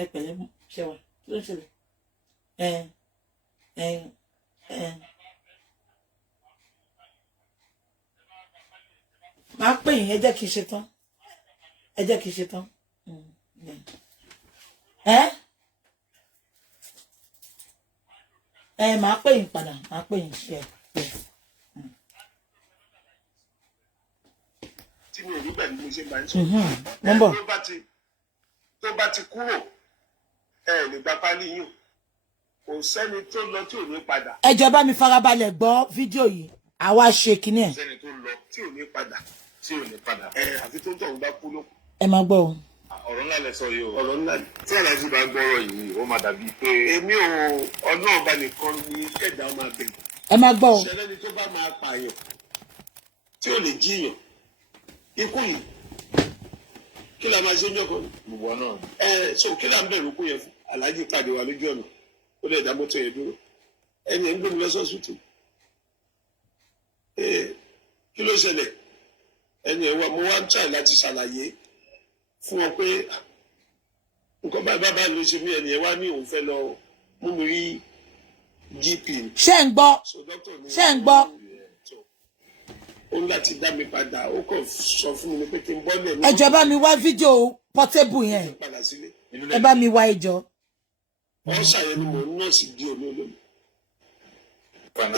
ẹ pẹ̀lẹ́ ṣé wà kí ló ń ṣẹlẹ̀ máa pè yín ẹ jẹ́ kí n ṣe tán máa pè yín padà máa pè yín tí mi ò rí bẹ́ẹ̀ ni mo ṣe máa ń sọ tó bá ti kúrò lè gba pálí yín kò sẹ́ni tó lọ tí ò ní padà. ẹ jọ̀ọ́ bá mi farabalẹ̀ gbọ́ fídíò yìí àwa ṣe kinní ẹ̀. kò sẹ́ni tó lọ tí ò ní padà àfi tó ń tọ̀ ń bá kú ló. ẹ máa gbọ́ o. ọ̀rọ̀ ńlá lẹ sọ yìí o ọ̀rọ̀ ńlá ni. tí aláàjì bá gbọ́rọ̀ yìí ó máa dàbí pé èmi ò ọlọ́run bá nìkan ní ẹ̀dá máa bẹ̀rẹ̀. ẹ máa gbọ́ o. ṣẹlẹ́ni tó bá máa pààyàn tí ò lè jíyàn ikú yìí kí la máa ṣe ń jọkọ gbogbo náà so kí la ń bẹ̀rù kú yẹn fún aláàjì pàdé wa lójú ọ̀nà ó lè dá mọ́tò yẹn dúró ẹni ẹ̀ ń gbé mi lọ́sọ̀ọ́sùtù kí ló ṣẹlẹ̀ ẹni ẹ̀ wá mo wá ń try láti ṣàlàyé fún wọn pé nǹkan báyìí ló ṣe mí ẹni ẹ̀ wá ní òun fẹ́ lọ mú mi rí GP. ṣé ń gbọ́ ó ń láti dá mi padà ó kàn sọ fún mi pé kí n bọ́lẹ̀ ní. ẹ jọ̀ọ́ bá mi wá fídíò Portable yẹn ẹ bá mi wá ẹjọ́. wọ́n ṣàyẹn ni mò ń nọ́ọ̀sì di omi olómi.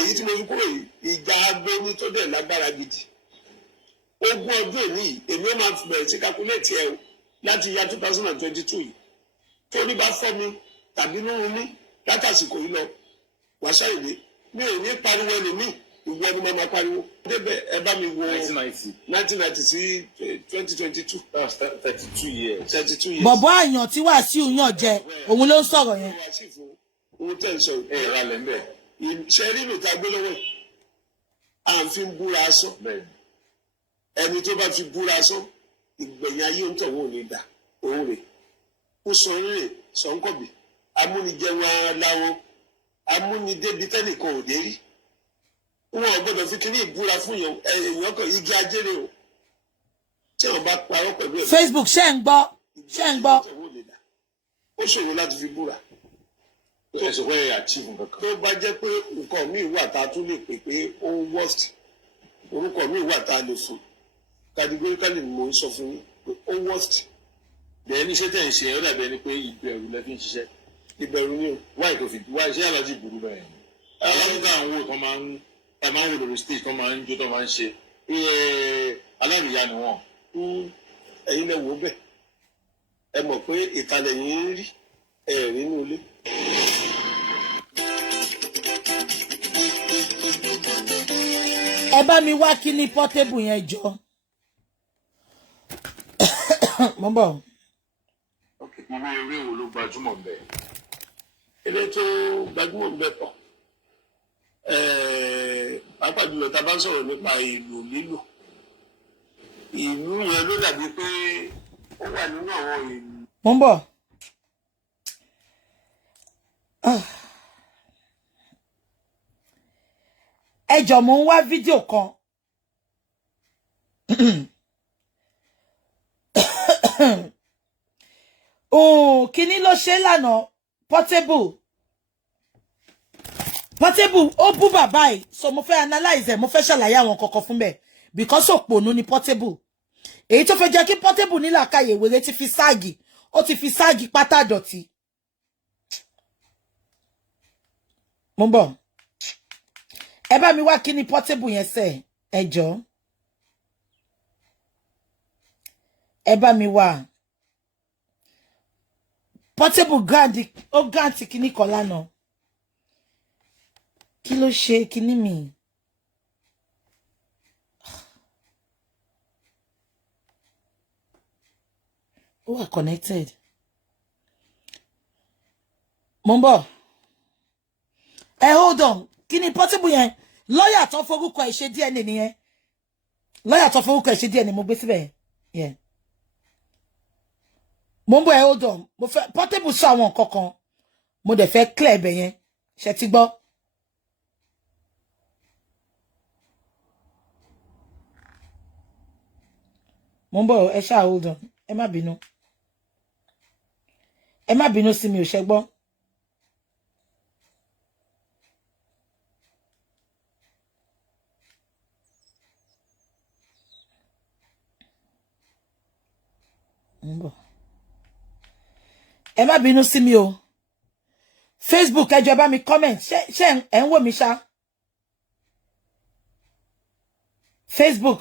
èyí tí mo fi kúrò yìí ìjà agbóni tó dẹ̀ lágbára gidi. ogún ọdún èmi èmi ó máa bẹ̀rẹ̀ sí kakuléètì ẹ̀ o láti ya 2022 yìí. tó ní bá fọ́ mi tàbí nínú mi látàsìkò yìí lọ wàṣà ìwé mi ò ní pariwo ẹlòmíì ìwọ ni mo máa pariwo. débẹ̀ ẹ bá mi wo 1990 sí 2022. that's 32 years. bọ̀bọ̀ àyàn tí Wàsíù yàn jẹ òun ló ń sọ̀rọ̀ yẹn. ohun tẹ̀ ń sọ ra lẹ̀ ń bẹ̀. ṣe rí ìlú tá a gbé lọ́wọ́ yìí à ń fi búra aṣọ. ẹni tó bá fi búra aṣọ ìgbẹ̀yìn ayé ń tọ̀ wọ́n ò ní dà òun rè ó sọ rírè sọ̀ńkọ̀bì amúnijẹun aláwọ̀ amúnidébi tẹ́nìkan ò dé rí. wọn ò gbọ́dọ̀ fi kíní ìbúra fún èèyàn kan igi ajére o tí wọn bá parọ́ pẹ̀lú ẹ̀. Facebook ṣe ń gbọ́. ó ṣòro láti fi búra. tó sọ pé achieve nǹkan. tó bá jẹ́ pé nǹkan míì wà tá a tún lè pè pé ó worst orúkọ míì wà tá a lè fún categorically mo ń sọ fún yín pé ó worst. bẹ́ẹ̀ ni iṣẹ́ tẹ̀ ń ṣe ó dàbí ẹni pé ìbẹ̀rù lẹ fi ń ṣiṣẹ́. ìbẹ̀rù ni o. wáyé tó fi wáyé ṣé aláàjì burú bẹ́ẹ̀. aláàjì àwọn owó kan máa ń wò lórí stage tó máa ń jó tó máa ń ṣe aláìníyá ni wọn. ẹ̀yin lẹ wò ó bẹ́ẹ̀ ẹ mọ̀ pé ìkàlẹ̀ yìí ń rí nínú ilé. ẹ bá mi wá kí ní Portable yẹn jọ. mo bọ̀. ìwé eré wo ló gbajúmọ̀ bẹ́ẹ̀. ilé tó gbajúmọ̀ bẹ́ẹ̀ pọ̀. pàápàá jùlọ tá a bá ń sọ̀rọ̀ nípa ìlù lílù ìlú yẹn ló dàbí pé ó wà nínú àwọn ìlú. Mo ń bọ̀. Ẹ jọ̀ọ́ mo ń wá fídíò kan. Oh, kíní ló ṣe lánàá Portable. Portable ó bú bàbá ẹ̀, so mo fẹ́ analyze ẹ̀, mo fẹ́ ṣàlàyé àwọn kọ̀kọ̀ fún bẹ́ẹ̀ because òpònú ni Portable. Èyí tó fẹ́ jẹ́ kí Portable ní làákàyè wèrè ti fi ságì, ó ti fi ságì pátá dọ̀tí. Mo ń bọ̀. Ẹ bá mi wá kíní Portable yẹn ṣe, ẹ jọ̀ọ́. Ẹ bá mi wá. Portable grant kíní kan lánàá. Kí ló ṣe kíní mi? Ó wà connected. Mo ń bọ̀. Hold on. Kíní Portable yẹn, lawyer tó forúkọ ẹ̀ ṣe DNA nìyẹn. Lawyer tó forúkọ ẹ̀ ṣe DNA mo gbé síbẹ̀. Yeah. Mo ń bọ̀, hold on. Mo fẹ́ Portable sọ àwọn nǹkan kan. Mo dẹ̀ fẹ́ clear ibẹ̀ yẹn. Ṣé ti gbọ́? Mo ń bọ̀, ẹ ṣáà hold on. Ẹ má bínú. Ẹ má bínú sí mi ò ṣe gbọ́. Mo ń bọ̀. Ẹ má bínú sí mi o. Facebook ẹ jọ̀ọ́ bá mi comment. Ṣé ẹ ń wò mí ṣá? Facebook.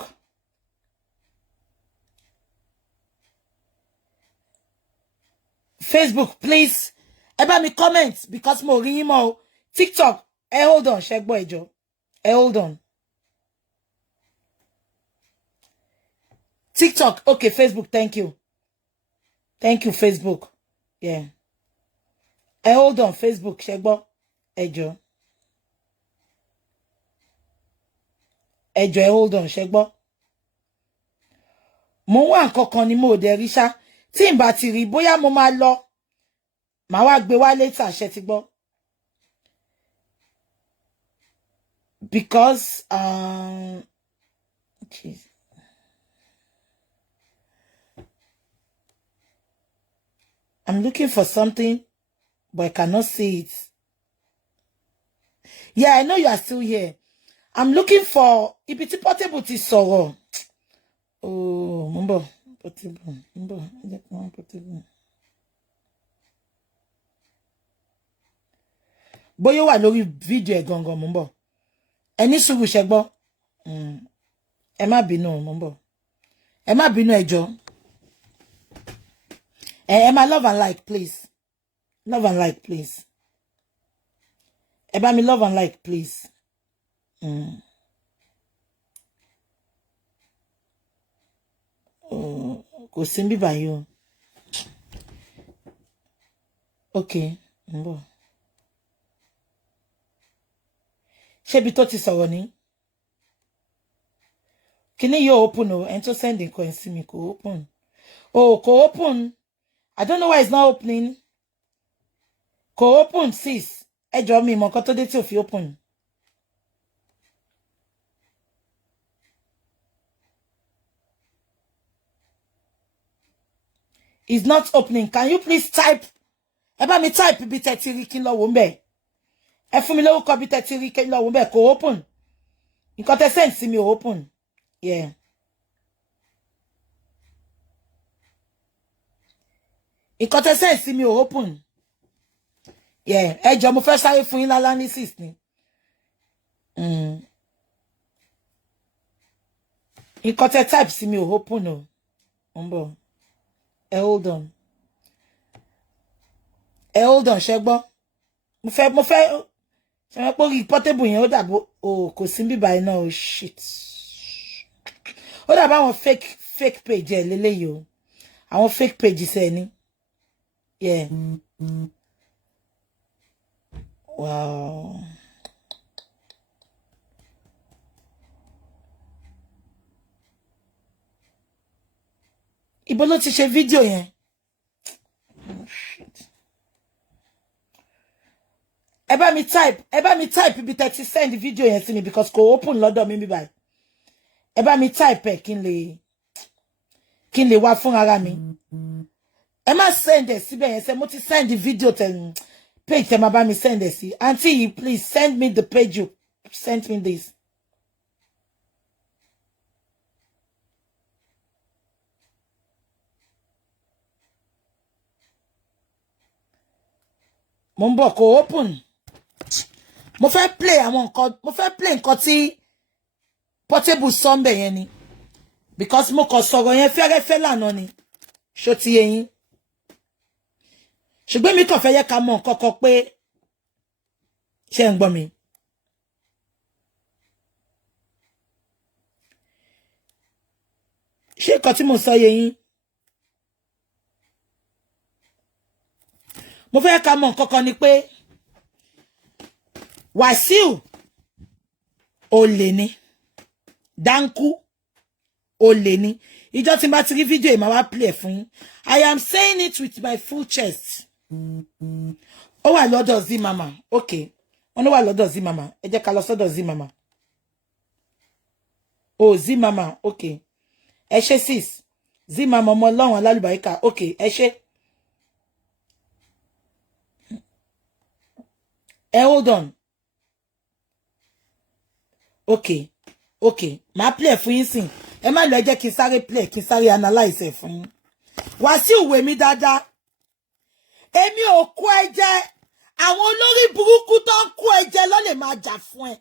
Facebook, please. Ẹ bá mi comment because mo rí yín mọ́ o. TikTok, hold on, ṣé gbọ́ ẹ jọ̀ọ́. Hold on. TikTok, okay, Facebook, thank you. Thank you, Facebook. Yeah. Hold on, Facebook, ṣé gbọ́ ẹ jọ̀ọ́. Ẹ jọ̀ọ́, hold on, ṣé gbọ́. Mo wá nǹkan kan ni mo dẹ̀ rí ṣá. Tí n bá ti rí bóyá mo máa lọ. Màá wá gbé wá later, ṣé ti gbọ́. Because jeez. I'm looking for something, but I cannot see it. Yeah, I know you are still here. I'm looking for ibi tí Portable ti sọ̀rọ̀. Oh, mo ń bọ̀. Portable. Mo ń bọ̀. Ẹ jẹ́ kí wọ́n Portable. Bóyá wà lórí fídíò ẹ̀ gangan, mo ń bọ̀. Ẹ ní sùúrù, ṣé gbọ́. Ẹ má bínú, mo ń bọ̀. Ẹ má bínú, ẹ jọ̀ọ́. Ẹ má love and like, please. Love and like, please. Ẹ bá mi love and like, please. Kò sí níbí báyìí o. Okay, mo ń bọ̀. Ṣé ibi tó ti sọ̀rọ̀ ni? Kíní yóò open o. Ẹni tó send nǹkan sí mi kò open. Oh, kò open. I don't know why it's not opening. Kò open, sis. Ẹ jọ̀ọ́ mi mọ̀ nǹkan tó dé tí ò fi open. It's not opening. Can you please type? Ẹ bá mi type bí tẹ́ ti rí kí n lọ wò ńbẹ̀. Ẹ fún mi lórúkọ bí tẹ́ ti rí kí n lọ wò ńbẹ̀. Kò open. Nǹkan tẹ́ send sí mi ò open. Yeah. Nǹkan tẹ́ send sí mi ò open. Yeah. Ẹ jọ̀ọ́ mo fẹ́ sáré fún yín l'analysis ni. Nǹkan tẹ́ type sí mi ò open o. Mo ń bọ̀. Hold on. Hold on, ṣé gbọ́. Mo fẹ́ ṣé mo pé orí Portable yẹn ó dàbò kò sí níbí báyìí náà, shit. Ó dàbò àwọn fake page ẹ̀ lélẹ́yìí o. Àwọn fake pages ẹ̀ ni. Yeah. Wow. Ibo ló ti ṣe video yẹn. Oh, shit. Ẹ bá mi type ibi tẹ́ ti send video yẹn sí mi because kò open lọ́dọ̀ mi bí báyìí. Ẹ bá mi type ẹ kí n lè wá fún ara mi. Ẹ má send ẹ síbẹ̀ yẹn ṣé mo ti send the video tell page tẹ́ má bá mi send ẹ sí. Auntie, please send me the page you sent me this. Mo ń bọ̀ kò open. Mo fẹ́ play nǹkan tí Portable sọ ńbẹ̀ yẹn ni because mo kàn sọ̀rọ̀ yẹn fẹ́rẹ́fẹ́ lánàá ni ṣó ti yé yín ṣùgbọ́n mi kàn fẹ́ yẹ ká mọ̀ nǹkan kan pé ṣé ń gbọ́ mi ṣé nǹkan tí mo sọ yé yín mo fẹ́ ká mọ̀ nǹkan kan ni pé Wàsíù olè ni Danku olè ni ìjọ tí n bá ti rí fídíò ìmọ̀ wá play fún yín. I am saying it with my full chest. Ó wà lọ́dọ̀ Zimama. Okay. Wọ́n ló wà lọ́dọ̀ Zimama. Ẹ jẹ́ ká lọ sọ́dọ̀ Zimama. Oh, Zimama. Okay. Ẹ ṣé sis. Zimama ọmọ Ọlọ́run alálùbáríkà. Okay. Ẹ ṣé. Hold on. Okay. Okay. Ma play fún yín sìn. Ẹ má lọ jẹ́ kí n sáré play, kí n sáré analyze ẹ̀ fún yín. Wàsíù wè mí dáadáa. Èmi ò kó ẹ̀jẹ̀. Àwọn olórí burúkú tó ń kó ẹ̀jẹ̀ ló lè máa jà fún ẹ.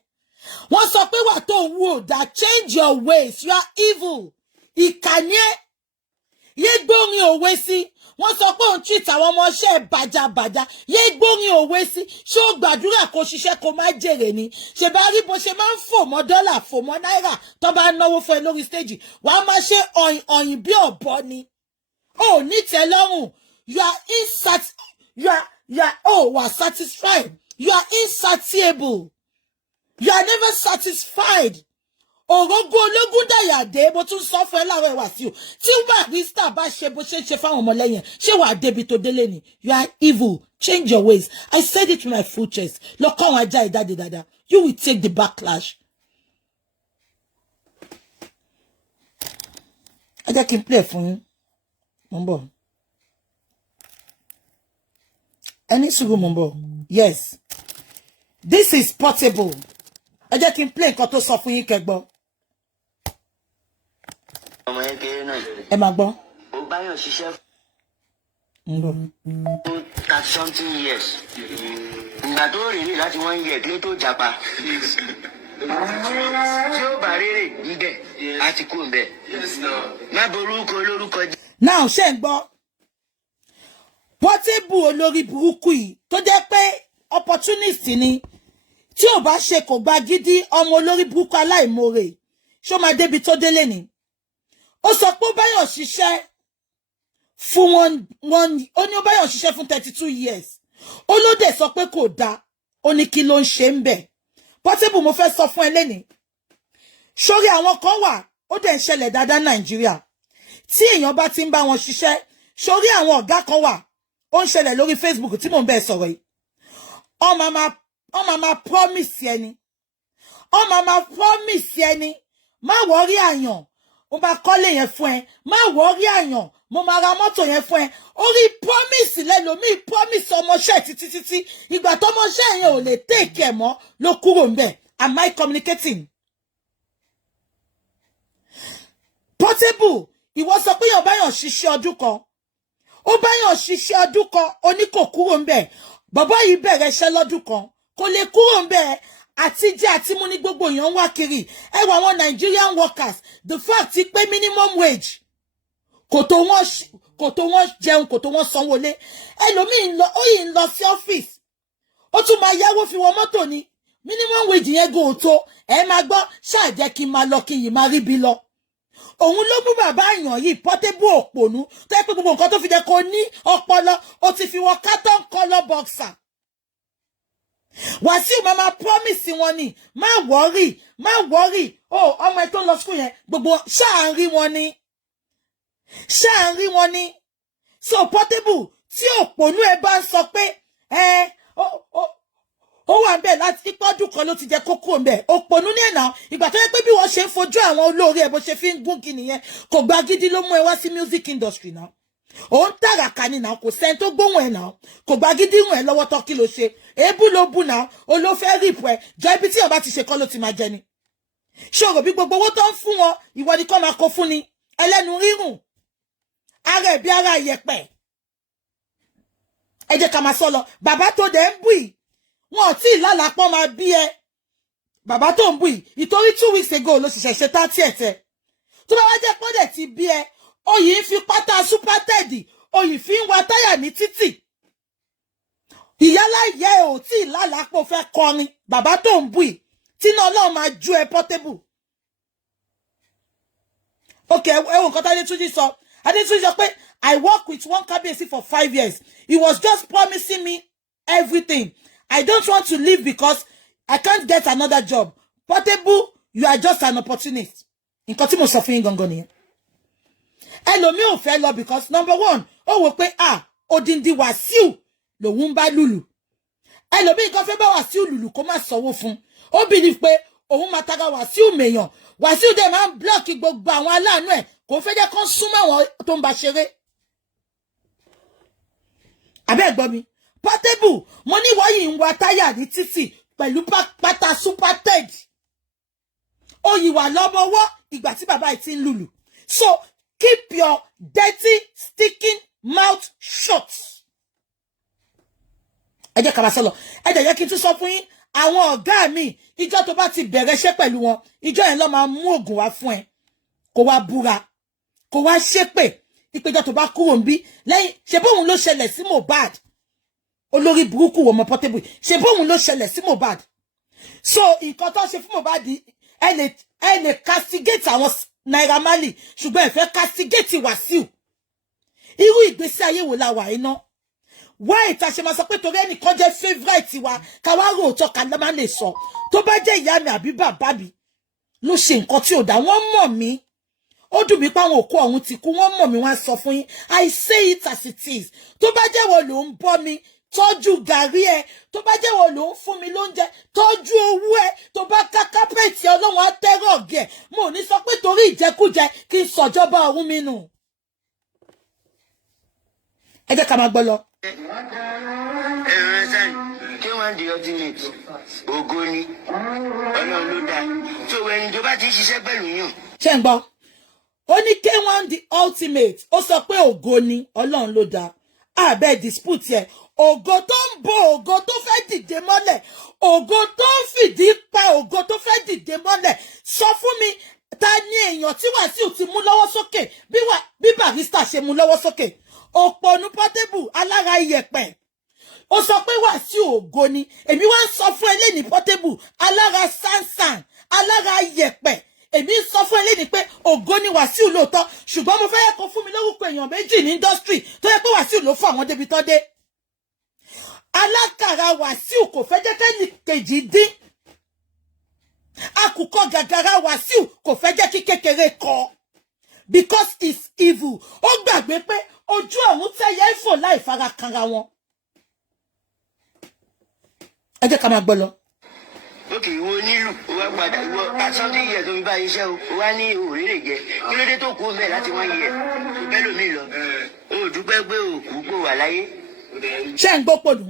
Wọ́n sọ pé wà tó ń wò that change your ways. You are evil. Ìkànnì ẹ. Yé gbórin òwe sí. Wọ́n sọ pé òun treat àwọn ọmọọṣẹ́ bàjàbàjà. Yé gbórin òwe sí. Ṣé ó gbàdúrà kó ṣiṣẹ́ kó má jèrè ni? Ṣé bá rí bó ṣe máa ń fò mọ́ dọ́là, fò mọ́ náírà tó bá náwó fún ẹ lórí stage. Wàá máa ṣe ọ̀yìn bí ọ̀bọ ni. Oh, ní tẹ́lọ́rùn. You are satisfied. You are insatiable. You are never satisfied. Òrógó ológun dàyàdé bó tún sọ fún ẹ láwọn Wàsíù. Tí Barrister bá ṣe bó ṣe ń ṣe fáwọn ọmọlẹ́yìn, ṣé wàá débi tó délé ni? You are evil. Change your ways. I said it with my full chest. Lọ kọ́ àwọn ajá ìdáde dáadáa. You will take the backlash. Ẹ jẹ́ kí n play fún yín. Mo ń bọ̀. Ẹni sùúrù mo ń bọ̀. Yes. This is Portable. Ẹ jẹ́ kí n play nǹkan tó sọ fún yín kẹ́gbọ́. Ọmọ yẹn kéré náà. Ẹ máa gbọ́. Ó báyọ̀ ṣiṣẹ́ Ń bọ̀. fún 30-something years. Ìgbà tó rìn láti 1 year kílé tó jàpá. Tí ó bá rèrè níbẹ̀, á ti kú níbẹ̀. Má borúkọ olórúkọ jẹ́. Now ṣé ń gbọ́. Portable olórí burúkú yìí tó jẹ́ pé opportunist ni. Tí ò bá ṣe kò gba gidi ọmọ olórí burúkú aláìmoore. Ṣó máa débi tó délé ni. Ó sọ pé ó báyọ̀ ṣiṣẹ́ fún ó ní ó báyọ̀ ṣiṣẹ́ fún 32 years. Ó ló dẹ̀ sọ pé kò dáa. Ó ní kí ló ń ṣe ń bẹ̀. Portable mo fẹ́ sọ fún ẹ lẹ́ni. Sórí àwọn kan wà, ó dẹ̀ ń ṣẹlẹ̀ dáadáa Nàìjíríà. Tí èèyàn bá ti ń bá wọn ṣiṣẹ́, sórí àwọn ọ̀gá kan wà, ó ń ṣẹlẹ̀ lórí Facebook tí mò ń bẹ̀ sọ̀rọ̀ yìí. Ó máa promise ẹni. Ó máa promise ẹni. Má worry àyàn. Mo máa kọ́lé yẹn fún ẹ. Má worry àyàn. Mo máa ra mọ́tò yẹn fún ẹ. Orí promise lẹ́lòmíì promise ọmọṣẹ́ títí. Ìgbà tọ́mọṣẹ́ yẹn ò lè take ẹ̀ mọ́ ló kúrò ńbẹ̀. Am I communicating? Portable, ìwọ sọ pé yàn báyàn ṣiṣẹ́ ọdún kan. Ó báyàn ṣiṣẹ́ ọdún kan, ó ní kò kúrò ńbẹ̀. Bàbá yìí bẹ̀rẹ̀ iṣẹ́ lọ́dún kan. Kò lè kúrò ńbẹ̀. Àti jẹ àti mú ní gbogbo èèyàn wá kiri. Ẹ wá àwọn Nigerian workers. The fact is pé minimum wage. Kò tó wọ́n jẹun, kò tó wọ́n sanwó lé. Ẹlòmíì ó yìí ń lọ sí ọ́fíìsì. Ó tún máa yáwó fi wọ mọ́tò ni. Minimum wage yẹn go tó. Ẹ máa gbọ́, ṣáà jẹ́ kí n máa lọ kí n yìí máa rí bí lọ. Òun ló mú bàbá èèyàn yìí Portable òpònú. Tó yẹ pé gbogbo nǹkan tó fi jẹ́ kó ní ọpọlọ, ó ti fi wọ carton color boxer. Wàsíù máa promise wọn ni. Má worry. Oh, ọmọ ẹ tó ń lọ school yẹn, gbogbo ṣáà ń rí wọn ni. ṣá ń rí wọn ní. So Portable tí òpònú ẹ bá ń sọ pé ó wà ńbẹ̀ láti ipọ́dún kan ló ti jẹ kókó ńbẹ̀ òpònú ní ẹ̀nà ìgbà tó yẹ pé bí wọ́n ṣe ń fojú àwọn olóore ẹ̀ bó ṣe fi ń gún kí nìyẹn kò gba gidi ló mú ẹ wá sí music industry náà ó ń tàràkà ní náà kò sẹ́ni tó gbóhùn ẹ̀ náà kò gba gidi rùn ẹ̀ lọ́wọ́ tó kí ló ṣe èébú ló bù náà olófẹ́ rìpù ẹ̀ jọ ibi tí ọba ti ṣe kọ́ ló ti máa jẹ ni ṣòro bí gbogbo owó tó ń fún wọn ìwọ ni kọ́ máa kó fún ni ẹlẹ́nu rírùn ara ẹ̀ bí ara ìyẹ̀pẹ̀ ẹ jẹ́ ká máa sọ lọ bàbá tó dẹ̀ ń bù yìí wọn ò tí ì lálàpọ̀ máa bí ẹ bàbá tó ń bù yìí ìtorí 2 weeks ago ló ṣẹ̀ṣẹ̀ ṣe tá tiẹ̀ tẹ̀ tó bá wá jẹ́ pé ó dẹ̀ ti bí ẹ oyè ń fi pátá superted oyè fi ń wa táyà ní títì ìyálà ìyá ẹ ò tí ì lálàpọ̀ fẹ́ kọrin bàbá tó ń bù yìí tí náà Ọlọ́run máa ju ẹ Portable okay ẹ wo nǹkan Adétúnjí sọ Adétúnjí sọ pé I work with one Kábíyèsí for 5 years he was just promising me everything I don't want to leave because I can't get another job. Portable, you are just an opportunist. Nǹkan tí mo sọ fún yín gangan nìyẹn. Ẹlòmíì ò fẹ́ lọ because number one, ó wò pé odindi Wàsíù lòun bá lùlù. Ẹlòmíì kan fẹ́ bá Wàsíù lùlù kó má sanwó fún. Ó believe pé òun máa taga Wàsíù mèèyàn. Wàsíù dẹ̀ máa ń block gbogbo àwọn aláàánú ẹ̀ kò fẹ́ jẹ́ kán súnmọ́ àwọn tó ń bá ṣeré. Àbẹ́ gbọ́ mi. Portable, mo ní wọ́n yìí ń wa táyà ní títì pẹ̀lú pátá superted. Ó yìí wà lọ́mọwọ́ ìgbà tí bàbá ẹ̀ ti ń lùlù. So keep your dirty, sticking mouth shut. Ẹ jẹ́ ká máa sọ lọ. Ẹ jẹ́ kí n tún sọ fún yín àwọn ọ̀gá mi ìjọ tó bá ti bẹ̀rẹ̀ iṣẹ́ pẹ̀lú wọn ìjọ yẹn ló máa mú ògùn wá fún ẹ. Kó wá búra. Kó wá ṣépè. Ìpéjọ tó bá kúrò ńbí lẹ́yìn ṣe bóun ló ṣẹlẹ̀ sí Mohbad. Olórí burúkú wo mọ Portable ṣe bóun ló ṣẹlẹ̀ sí Mohbad so nǹkan tó ṣe fún Mohbad ẹ lè castigate àwọn Naira Marley ṣùgbọ́n ẹ fẹ́ castigate Wàsíù irú ìgbésí ayé wo la wà iná why ta ṣe máa sọ pé torí ẹnìkan jẹ́ favourite wa ká wá rò tó ká má lè sọ tó bá jẹ́ ìyá mi àbí bàbá mi ló ṣe nǹkan tí ò dá wọ́n mọ̀ mí ó dùn mí pé àwọn òkú ọ̀hún ti kú wọ́n mọ̀ mí wọ́n á sọ fún yín I say it as it is tó bá jẹ́ wo ló ń bọ́ mi tọ́jú gàrí ẹ tó bá jẹ́ wo ló ń fún mi lóúnjẹ tọ́jú owó ẹ tó bá ká kápẹ́ẹ̀tì Ọlọ́run atẹ́rọ̀ ọ̀gẹ̀ mo ní sọ pé torí ìjẹkújẹ kí n sọ̀jọba ọ̀hún mi nù. Ẹ jẹ́ ká máa gbọ́ lọ. ẹ̀rọ sáyìn K1 the ultimate ògo ni Ọlọ́run ló dá tó ẹni tó bá ti ṣiṣẹ́ pẹ̀lú yàn. Ṣé ń gbọ́ ó ní K1 the ultimate ó sọ pé ògo ni Ọlọ́run ló dá àbẹ́ dispute yẹ ògo tó ń bo ògo tó fẹ́ dìde mọ́lẹ̀ ògo tó ń fìdí pa ògo tó fẹ́ dìde mọ́lẹ̀ sọ fún mi ta ni èèyàn tí Wàsíù ti mú lọ́wọ́ sókè bí Barrister ṣe mú lọ́wọ́ sókè òpònú Portable alára iyẹ̀pẹ̀ ó sọ pé Wàsíù ògo ni èmi wá ń sọ fún ẹlẹ́ni Portable alára sánsan alára iyẹ̀pẹ̀ èmi sọ fún ẹlẹ́ni pé ògo ni Wàsíù lóòótọ́ ṣùgbọ́n mo fẹ́ yẹ kó fún mi lórúkọ èèyàn méjì ní industry tó yẹ pé Wàsíù ló fún àwọn débi tó dé alákàrà Wàsíù kò fẹ́ jẹ́ kẹ́ni kejì dín àkùkọ gàgàrà Wàsíù kò fẹ́ jẹ́ kí kékeré kọ because it's evil ó gbàgbé pé ojú ọ̀hún tẹ́yẹ ń fò láì fara kanra wọn. Ẹ jẹ́ ká máa gbọ́ lọ. Ókè ìwọ nílù ó wá padà ìwọ asọ́ndé yẹ tó fi bá iṣẹ́ o ó wá ní òrèrè jẹ kí ló dé tó kú bẹ́ẹ̀ láti wọ́n yẹ tó bẹ́ẹ̀ lómi lọ ó dúpẹ́ pé òkú kò wà láyé. Ṣé ń gbọ́ pòlù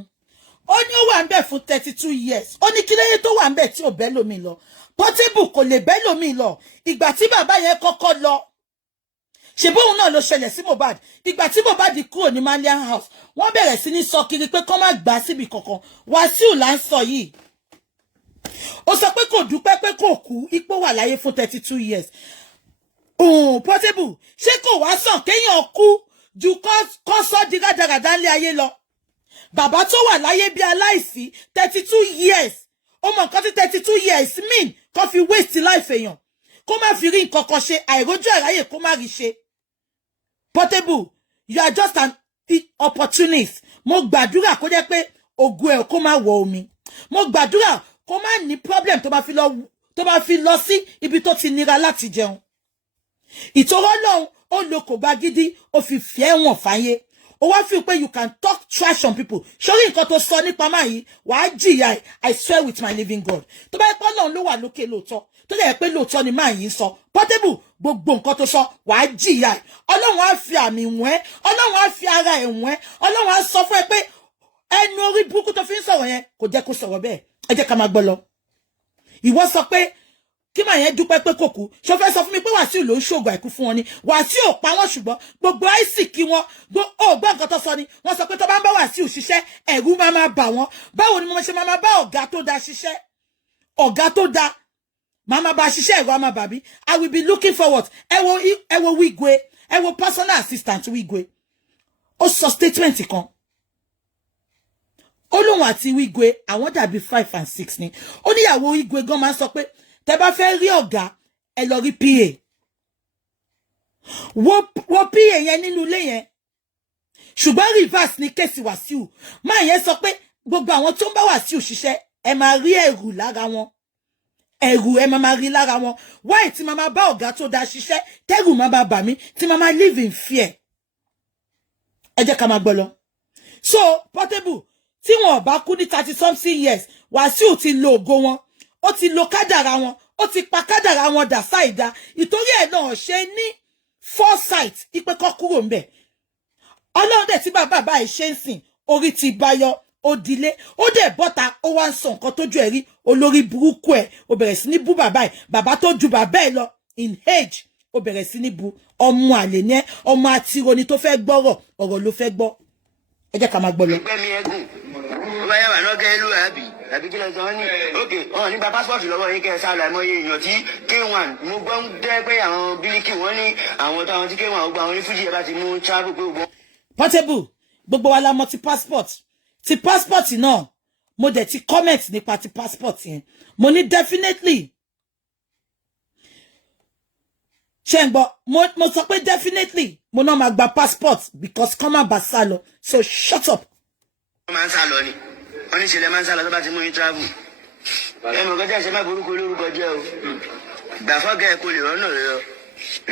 ó ní ó wà ń bẹ̀ fún 32 years ó ní kí lóye tó wà ń bẹ̀ tí ò bẹ́ẹ̀ lómi lọ Portable kò lè bẹ́ẹ̀ lómi lọ ìgbà tí bàbá yẹn kọ́kọ́ lọ ṣe bóun náà ló ṣẹlẹ̀ sí Mohbad ìgbà tí Mohbad kúrò ní Malian house wọ́n bẹ̀rẹ̀ sí ní sọ kiri pé kọ́ má gbà síbi kankan Wàsíù là ń sọ yìí ó sọ pé kò dúpẹ́ pé kò kú ipò wà láyé fún 32 years Portable ṣé kò wá sàn kéèyàn kú ju kọ́ sọ́ di rádaràdá ńlé ayé lọ bàbá tó wà láyé bí aláìsí 32 years ó mọ nǹkan tí 32 years mean kó fi waste life èèyàn kó má fi rí nǹkan kan ṣe àìrójú àráyè kó má rí ṣe Portable you are just an opportunist mo gbàdúrà kó jẹ́ pé ògo ẹ̀ kó má wọ omi mo gbàdúrà kó má ní problem tó bá fi lọ sí ibi tó ti nira láti jẹun ìtòrọ́ lọ́hùn ó lo kò gba gidi ó fi fẹ́ wọn fáyé ó wá feel pé you can talk trash on people sórí nǹkan tó sọ nípa máa yìí wàá jìyà I swear with my living God tó bá yẹ pé Ọlọ́run ló wà lókè lóòótọ́ tó lè yẹ pé lóòótọ́ ni máa yìí sọ Portable gbogbo nǹkan tó sọ wàá jìyà Ọlọ́run á fi àmì wọ́n ẹ́ Ọlọ́run á fi ara ẹ̀ wọ́n ẹ́ Ọlọ́run á sọ fún ẹ pé ẹnu orí burúkú tó fi ń sọ̀rọ̀ yẹn kò jẹ́ kó sọ̀rọ̀ bẹ́ẹ̀ ẹ jẹ́ ká máa gbọ́ lọ ìwọ sọ pé kí màá yẹn dúpẹ́ pé kò kú ṣó fẹ́ sọ fún mi pé Wàsíù ló ń ṣògùn àìkú fún wọn ni Wàsíù ò pa wọ́n ṣùgbọ́n gbogbo àìsí kí wọ́n ó gbọ́ nǹkan tó sọ ni wọ́n sọ pé tó bá ń bá Wàsíù ṣiṣẹ́ ẹ̀rù máa bà wọ́n báwo ni mo ṣe máa bá ọ̀gá tó da ṣiṣẹ́ ọ̀gá tó da máa bá ṣiṣẹ́ ẹ̀rọ máa bà mí I will be looking forward ẹ wo Wigwe ẹ wo personal assistant Wigwe ó sọ statement kan ó lóun àti Wigwe àwọn dàbí 5 and 6 ni ó níyàwó Wigwe gan máa ń sọ pé tẹ́ bá fẹ́ rí ọ̀gá ẹ lọ rí PA wo PA yẹn nínú ilé yẹn ṣùgbọ́n reverse ní kéèsì Wàsíù máa yẹn sọ pé gbogbo àwọn tó ń bá Wàsíù ṣiṣẹ́ ẹ máa rí ẹ̀rù lára wọn ẹ̀rù ẹ máa rí lára wọn why tí máa bá ọ̀gá tó dá ṣiṣẹ́ tẹ́rù máa bà mí tí máa live in fear ẹ jẹ́ ká máa gbọ́ lọ so Portable tí wọn ò bá kú ní 30 something years Wàsíù ti lo ògo wọn ó ti lo kádàrá wọn ó ti pa kádàrá wọn dà sáìdá ìtorí ẹ̀ náà ṣe ní foresight ipe kó kúrò ńbẹ̀ Ọlọ́run dẹ̀ tí bàbá ẹ̀ ṣe ń sìn orí ti bayọ ó dilé ó dẹ̀ bọ́ta ó wá ń sọ nǹkan tójú ẹ̀ rí olórí burúkú ẹ̀ ó bẹ̀rẹ̀ sí ní bú bàbá ẹ̀ bàbá tó ju bàbá ẹ̀ lọ in age ó bẹ̀rẹ̀ sí ní bú ọmọ àlè ní ẹ ọmọ àtironi tó fẹ́ gbọ́rọ̀ ọ̀rọ̀ ló fẹ́ gbọ́ ẹ jẹ́ ká máa gbọ́ lọ. ẹgbẹ́ mi ẹgùn ó bá yàrá náà Lagelu àbí kí ló sọ wọn ní òkè ọ̀hún nígbà pásítọ̀tì lọ́wọ́ yín kẹ́ ẹ sá lọ àìmọye èèyàn tí K1 mo gbọ́ ń dẹ́ pé àwọn bíríkì wọ́n ní àwọn táwọn tí K1 gbogbo àwọn onífújì ẹ bá ti mú travel pé gbogbo. Portable gbogbo wa la mọ̀ ti passport náà mo dẹ̀ ti comment nípa ti passport yẹn mo ní definitely ṣé ń gbọ́ mo sọ pé definitely mo náà máa gba passport because kọ́ máa bá sá lọ so shut up. wọ́n máa ń sá lọ ni wọ́n ní ìṣẹ̀lẹ̀ máa ń sá lọ tó bá ti mú yín travel ẹ mọ̀ kọ́jà ìṣẹ́ má borúkọ olórúkọ jẹ́ o gbà fọ́gà ẹ̀ kò lè rọ́nà rẹ lọ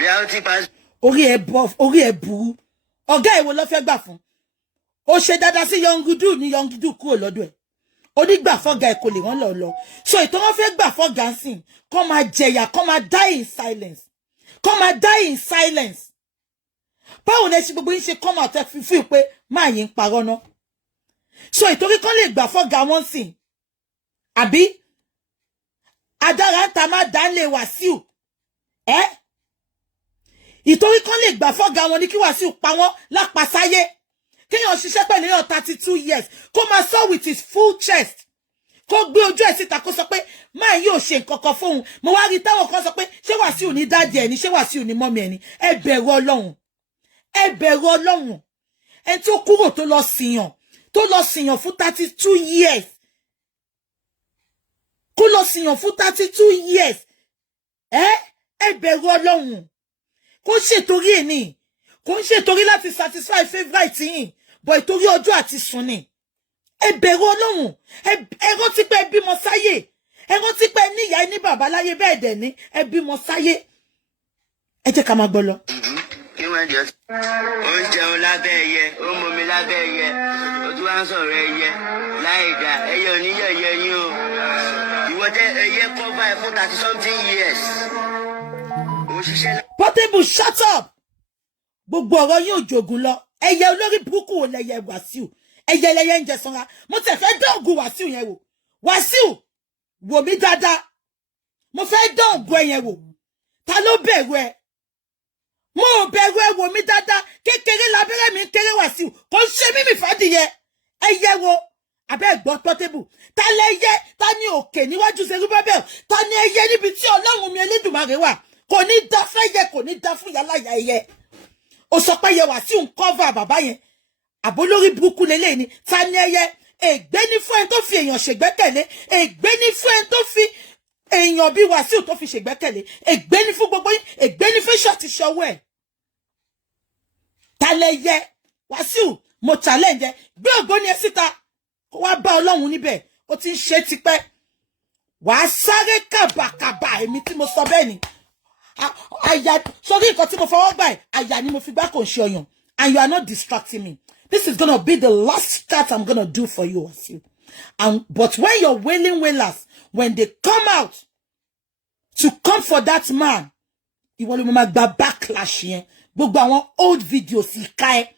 reality pass. orí ẹ̀ burú ọ̀gá ìwo ló fẹ́ gbà fún ó ṣe dáadáa sí yọngudu ní yọngudu kúrò lọ́dọ̀ ẹ̀ onígbà fọ́gà ẹ̀ kò lè rán lọ so ìtọ́ wọn fẹ́ gbà fọ́gà ń sìn kọ́ máa jẹ̀yà kọ́ máa die in silence báwo lẹ ṣe gbogbo yín ṣe come out fífi pé máa yín parọ́ ná so ìtorí kan lè gbà fọ́gà wọn sìn àbí adára ń ta má dánlé Wàsíù ìtorí kan lè gbà fọ́gà wọn ní kí Wàsíù pa wọ́n lápasáyé kéèyàn ṣiṣẹ́ pẹ̀lú èèyàn 32 years kó máa sọ with his full chest kó gbé ojú ẹ̀ síta kó sọ pé máa yóò ṣe nǹkan kan fóun mo wá rí táwọn kan sọ pé ṣé Wàsíù ní dáàdì ẹ̀ ni ṣé Wàsíù ní mọ́mì ẹ̀ ni ẹ bẹ̀rù Ọlọ́run ẹ tó kúrò tó lọ sìyàn fún 32 years kó lọ sìyàn fún 32 years ẹ bẹ̀rù Ọlọ́run kó ṣètòrí ẹ̀ ní kò ń ṣètòrí láti satisfy favourite yìí bọ̀ ìtorí ọjọ́ àti sùn ni ẹ bẹ̀rù Ọlọ́run ẹ rántí pé ẹ bímọ sáyé ẹ rántí pé ní ìyá ní bàbá láyé bẹ́ẹ̀ dẹ̀ ní ẹ bímọ sáyé ẹ jẹ́ ká máa gbọ́ lọ. kí wọ́n jọ ó ń jẹun lábẹ́ ẹyẹ ó ń momi lábẹ́ ẹyẹ ó tún wá ń sọ̀rọ̀ ẹyẹ láì dá ẹyẹ oníyẹ̀yẹ yín o ìwọ tẹ ẹyẹ cover ẹ fún 30 something years òṣìṣẹ́. Portable shut up gbogbo ọ̀rọ̀ yín ò jogun lọ ẹyẹ olórí burúkú wò lẹyẹ Wàsíù ẹyẹ lẹyẹ ń jẹ sanra mo tẹ̀ fẹ́ dọ́ọ̀gù Wàsíù yẹn wò Wàsíù wò mí dáadáa mo fẹ́ dọ́ọ̀gù ẹ yẹn wò ta ló bẹ̀rù ẹ mo ò bẹ̀rù ẹ wò mí dáadáa kékeré lábẹ́rẹ́ mi kéré Wàsíù kò ń ṣe mímì fàdìyẹ ẹyẹ wo abẹ́ gbọ́ Portable ta lẹyẹ ta ní òkè níwájú Zerubbabel ta ní ẹyẹ níbi tí Ọlọ́run mi Elédùmarè wà kò ní dá fẹ́yẹ kò ní dá fún yàláyà ẹyẹ ó sọ pé ẹyẹ Wàsíù ń cover bàbá yẹn àbólórí burúkú lélẹ́yìn ni ta ní ẹyẹ ègbé ní fún ẹni tó fi èèyàn ṣègbẹ́kẹ̀lé ègbé ní fún ẹni tó fi èèyàn bí Wàsíù tó fi ṣègbẹ́kẹ̀lé ègbé ní fún gbogbo yín ègbé ní fún ṣọ́ọ̀tì ṣọwọ́ ẹ̀ ta lẹyẹ Wàsíù mo challenge ẹ gbé ògbóni ẹ síta kó wá bá Ọlọ́run níbẹ̀ ó ti ń ṣe tipẹ́ wàá sáré kàbàkàbà èmi tí mo sọ bẹ́ẹ̀ ni àyà sorry nǹkan tí mo fọwọ́ gbà àyà ni mo fi gbá kò ṣe ọyàn, and you are not distracting me. This is gonna be the last start I'm gonna do for you, Wasiu. But when your wailing wailers, when they come out to come for that man, ìwọ ló máa gba backlash yẹn. Gbogbo àwọn old videos ìka ẹ.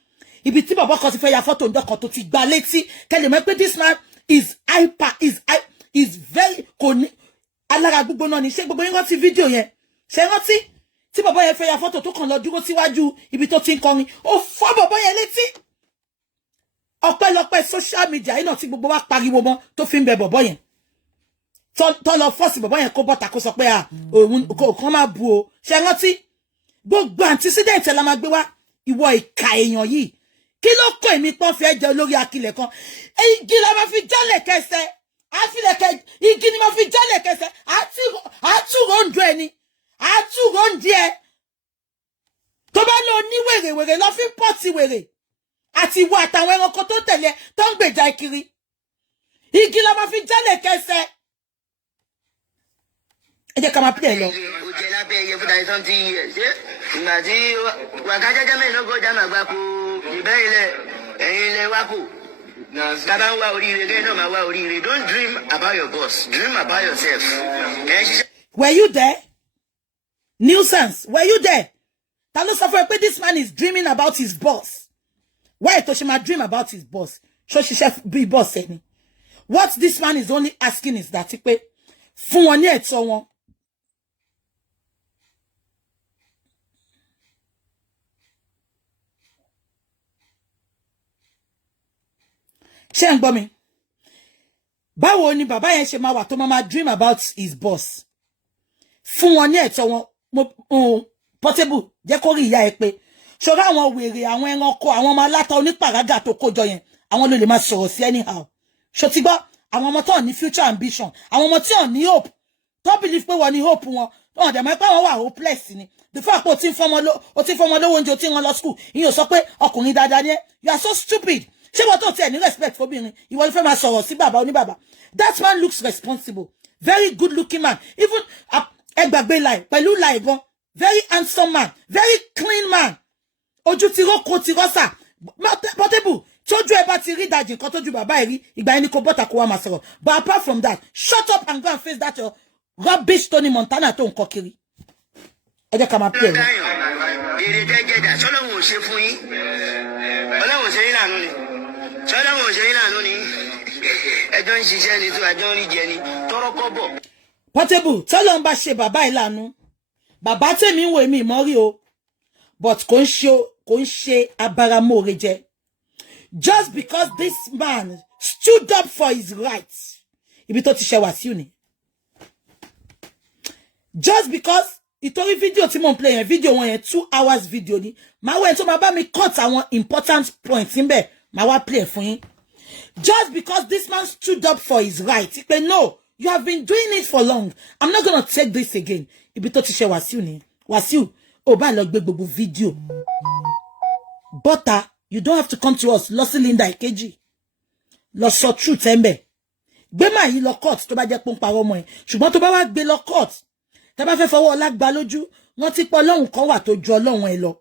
Ibi tí bàbá kan ti fẹ́ ya photo ǹdọ́ kan tó ti gba létí. Kẹ́lẹ̀ mọ̀ pé this man is hyper, is very kò ní alára gbogbo náà ni. Ṣé gbogbo yín rántí fídíò yẹn? Ṣé rántí tí bàbá yẹn fẹ́ ya photo tó kàn lọ dúró síwájú ibi tó ti ń kọrin? Ó fọ́ bàbá yẹn létí. Ọpẹ́lọpẹ́ social media yìí náà tí gbogbo wa pariwo mọ́ tó fi ń bẹ bàbá yẹn. Tó lọ force bàbá yẹn kó bọ́ta kó sọ pé òun kò máa bu o. Ṣé rántí gbogbo antecedent la máa gbé wá ìwọ ìka èèyàn yìí. Kí ló kọ èmi pọ́n fẹ́ jẹ olórí akilẹ̀ kan? Igi la máa fi jálẹ̀ kẹsẹ̀. Igi ni máa fi jálẹ̀ kẹsẹ̀. Àtúròǹdù ẹni. Àtúròǹdù ẹ. Tó bá lọ ní wèrè lọ fi pọ́ọ̀tì wèrè. Àti ìwọ àtàwọn ẹranko tó tẹ̀lé tó ń gbèjà kiri. Igi la máa fi jálẹ̀ kẹsẹ̀. Ẹ jẹ́ ká máa pè é lọ. Ó jẹ́ lábẹ́ ẹyẹ fún 30 years. Ìgbà tí wàkájẹ́jẹ́ mẹ́rin ló kọjá màgbà kó ìbẹ́ ẹ̀yìn ilẹ̀ wá kò. Tàbá ń wá oríire kẹ́ náà máa wá oríire. Don't dream about your boss. Dream about yourself. Were you there? Nuisance. Were you there? Ta ló sọ fún ẹ pé this man is dreaming about his boss. Why to she dream about his boss? So she should be boss any. What this man is only asking is that pé fún wọn ní ẹ̀tọ́ wọn. Ṣé ń gbọ́ mi? Báwo ni bàbá yẹn ṣe máa wà tó máa dream about his boss? Fún wọn ní ẹ̀tọ́ wọn. Portable jẹ́ kó rí ìyá ẹ pé ṣọ́ra àwọn wèrè àwọn ẹranko àwọn ọmọ aláta onípàrágà tó kójọ yẹn àwọn ló lè máa sọ̀rọ̀ sí anyhow. Ṣó ti gbọ́ àwọn ọmọ tó ní future ambition àwọn ọmọ tí ò ní hope tó believe pé wọ́n ní hope wọn wọ́n dẹ̀ mọ̀ pé wọ́n wà hopeless ni. The fact pé o ti ń fọmọ lówó oúnjẹ o ti ń rán lọ school ìyẹn ò sọ pé ọkùnrin dáadáa ni ẹ́. You are so stupid. Ṣé wọ́n tó tiẹ̀ ní respect fóbìnrin ìwọ ló fẹ́ máa sọ̀rọ̀ sí bàbá oníbàbá. That man looks responsible, very good looking man, even ẹgbàgbé láì pẹ̀lú láì gan, very handsome man, very clean man. Ojú ti roko ti rosa. Portable tójú ẹ bá ti rí ìdajì nǹkan tójú bàbá ẹ rí ìgbà ẹni kò bọ́ta kó wá máa sọ̀rọ̀. But apart from that, shut up and go and face that rubbish Tony Montana tó ń kọ kiri. Ẹ jẹ́ ká máa pè é. Èrè jẹ́jẹ́jà sọ́lọ́wọ́ ò ṣe fún yín. Ọlọ́wọ́ ṣe yín lànà ni. Sọ́lọ́wọ́ ò ṣe yín lànà ni. Ẹjọ́ ń ṣiṣẹ́ ni tó àjọ ń rí jẹ ni. Tọ́rọ́ kọ́ bọ̀. Portable tọ́lọ́ ń bá ṣe bàbá ìlànà. Bàbá tèmi ń wo èmi ìmọ̀rí o. But kò ń ṣe abaramóore jẹ. Just because this man stood up for his rights. Ibi tó ti ṣe Wasiu ni. Just because ìtorí fídíò tí mo ń play yẹn fídíò wọn yẹn 2 hours video ni. Màá wẹ̀ tó máa bá mi cut àwọn important points níbẹ̀. Màá wá play fún yín. Just because this man stood up for his rights. He said, no, you have been doing it for long. I'm not going to take this again. Ibi tó ti ṣe Wasiu ni. Wasiu, ó bá lọ gbé gbogbo video. Butter, you don't have to come to us. Lọ sí Linda Ìkejì. Lọ sọ truth ńbẹ̀. Gbé máa yí lọ court tó bá jẹ́ pon parọ́ mọ́ ẹ. Ṣùgbọ́n tó bá wá gbé lọ court. Tá bá fẹ́ fọwọ́ ọlá gbá lójú, wọ́n ti pọ̀ Ọlọ́hun kan wà tó ju Ọlọ́hun ẹ lọ.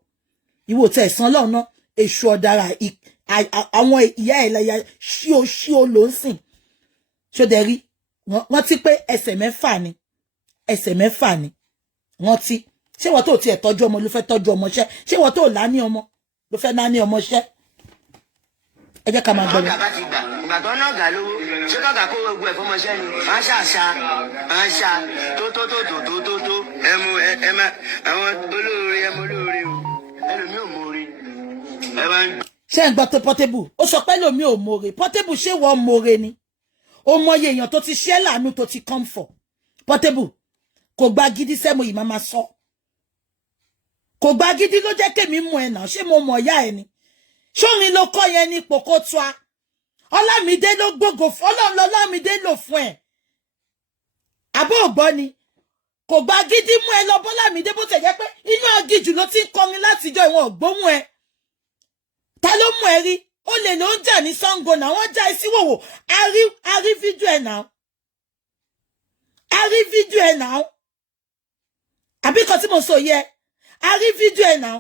Ìwọ tẹ́ san Ọlọ́hun náà, èṣù ọ̀dàrà àwọn ìyá ẹ̀ láyà ṣíò ló ń sìn. Ṣó dẹ̀ rí, wọ́n ti pé ẹsẹ̀ mẹ́fà ni. Ẹsẹ̀ mẹ́fà ni. Wọ́n ti. Ṣé wọ́n tó tiẹ̀ tọ́jú ọmọ ló fẹ́ tọ́jú ọmọ ṣẹ́? Ṣé wọ́n tó lá ní ọmọ ló fẹ́ ná ní ọmọ ṣẹ́? Ẹ jẹ́ ká máa gbọ́. Ọ̀gá bá ti gbà. Ìgbà tó ná ọ̀gá lówó. Ṣé kọ́gà kó gbogbo ẹ̀ fọmọṣẹ́ ni? Máa ṣàṣà. Tó. Àwọn olóore olóore o. Ẹlòmí ò mórí. Ẹ máa ń. Ṣé ń gbọ́ tó Portable? Ó sọ pé lòmí ò mórí. Portable ṣé wọ́n mórí ni? Ó mọye èèyàn tó ti ṣẹ́ láàánú tó ti come for. Portable kò gba gidi sẹ́mo yìí máa sọ. Kò gba gidi ló jẹ́ kémi mú ẹ náà. Ṣé mo mọ̀ ìyá ẹ ni? Ṣórin ló kọ́ yẹn ní Pòkótúà. Ọlámídé ló gbógo fún Ọlọ́run Ọlámídé lò fún ẹ. Àbó ògbọ́ ni. Kò gba gidi mú ẹ lọ bọ́lámídé bó tẹ̀ jẹ́ pé inú agijù ló ti ń kọrin látijọ́ ìwọ̀n ògbóhùn ẹ. Ta ló mú ẹ rí? Ó lè ló ń jà ní Ṣàngó náà wọ́n já ẹ sí wòwò. A rí fídíò ẹ náà. A rí fídíò ẹ náà. àbí kan tí mo sọ yẹ a rí fídíò ẹ̀ náà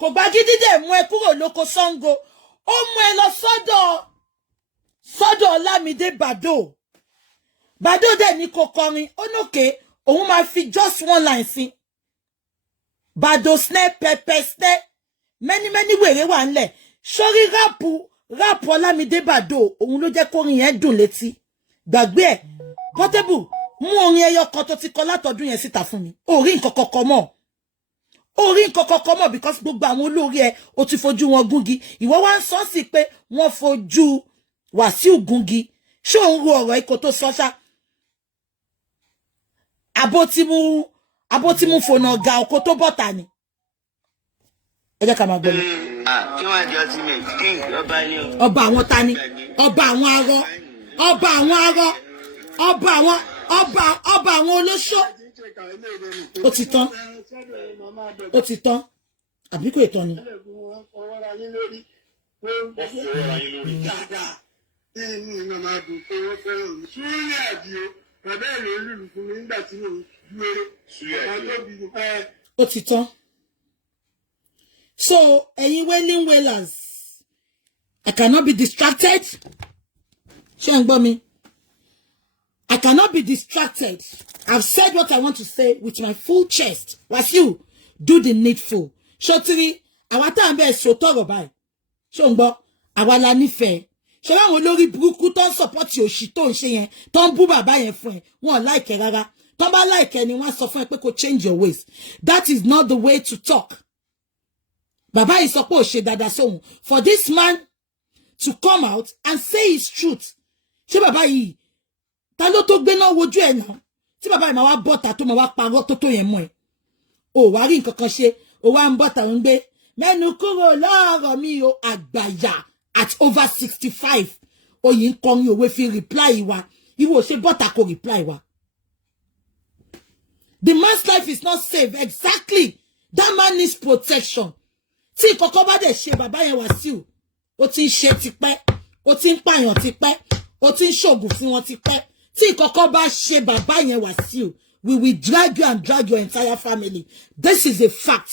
kò gba gidi dẹ̀ mú ẹ kúrò lóko Ṣàngó ó mú ẹ lọ sọ́dọ̀ Ọlámídé Bàdó dẹ̀ ní kò kọrin ó nókè òun máa fi just one line sí Bàdó snare pepper snare many wèrè wà ńlẹ̀ sórí ráàpù Ọlámídé Bàdó òun ló jẹ́ kórin yẹn dùn létí gbàgbé ẹ̀ Portable mú orin ẹyọ kan tó ti kọ látọdún yẹn síta fún mi orí nǹkan kọ̀ọ̀kan mọ́ because gbogbo àwọn olórí ẹ ó ti fojú wọn gúngi ìwọ wá ń sọ sí pé wọ́n fojú Wàsíù gúngi ṣé òun ro ọ̀rọ̀ ikọ̀ tó sọ ṣá abótímú fònà ọ̀gá ọkọ̀ tó bọ̀tà ni ẹ jẹ́ ká máa gbọ́ lọ. Kí wọ́n di ultimate king ọba ni o. Ọba àwọn ta ni ọba àwọn arọ ọba àwọn olóṣó ó ti tán àbí kò ìtàn ni. Ó ti tán. So ẹ̀yin wailing wailers I cannot be distracted. Ṣé ń gbọ́ mi? I cannot be distracted. I've said what I want to say with my full chest. Wàsíù, do the needful. Ṣòtìrí, àwa tá ń bẹ so tọrọ báyìí. Ṣó ń gbọ́, àwa la nífẹ̀ẹ́. Ṣé láwọn olórí burúkú tó ń support òṣì tó ń ṣe yẹn, tó ń bú bàbá yẹn fún ẹ, wọn like ẹ rárá. Tó bá like ẹ ni wọ́n sọ fún ẹ pé kó change your ways. That is not the way to talk. Bàbá yìí sọ pé ó ṣe dáadáa sóhun. For this man to come out and say his truth. Ṣé bàbá yìí ta ló tó gbé náà wojú ẹ̀ náà? Tí bàbá yìí máa wá bọ́ta tó máa wá parọ́ tó yẹn mọ́ ẹ. Ó wá rí nǹkan kan ṣe, ó wá ń bọ́ta ń gbé. Mẹ́nu kúrò lọ́rọ̀ mi o àgbàyà at over 65. Oyin ń kọrin òwe fi reply wa. Ìwọ ṣe bọ́ta kò reply wa. The man's life is not safe. Exactly. That man needs protection. Tí kọ́kọ́ bá dẹ̀ ṣe bàbá yẹn Wàsíù, ó ti ń ṣe tipẹ́, ó ti ń pààyàn tipẹ́, ó ti ń ṣògùn fún wọn tipẹ́. Tí kọ́kọ́ bá ṣe bàbá yẹn Wàsíù, we will drag you and drag your entire family. This is a fact.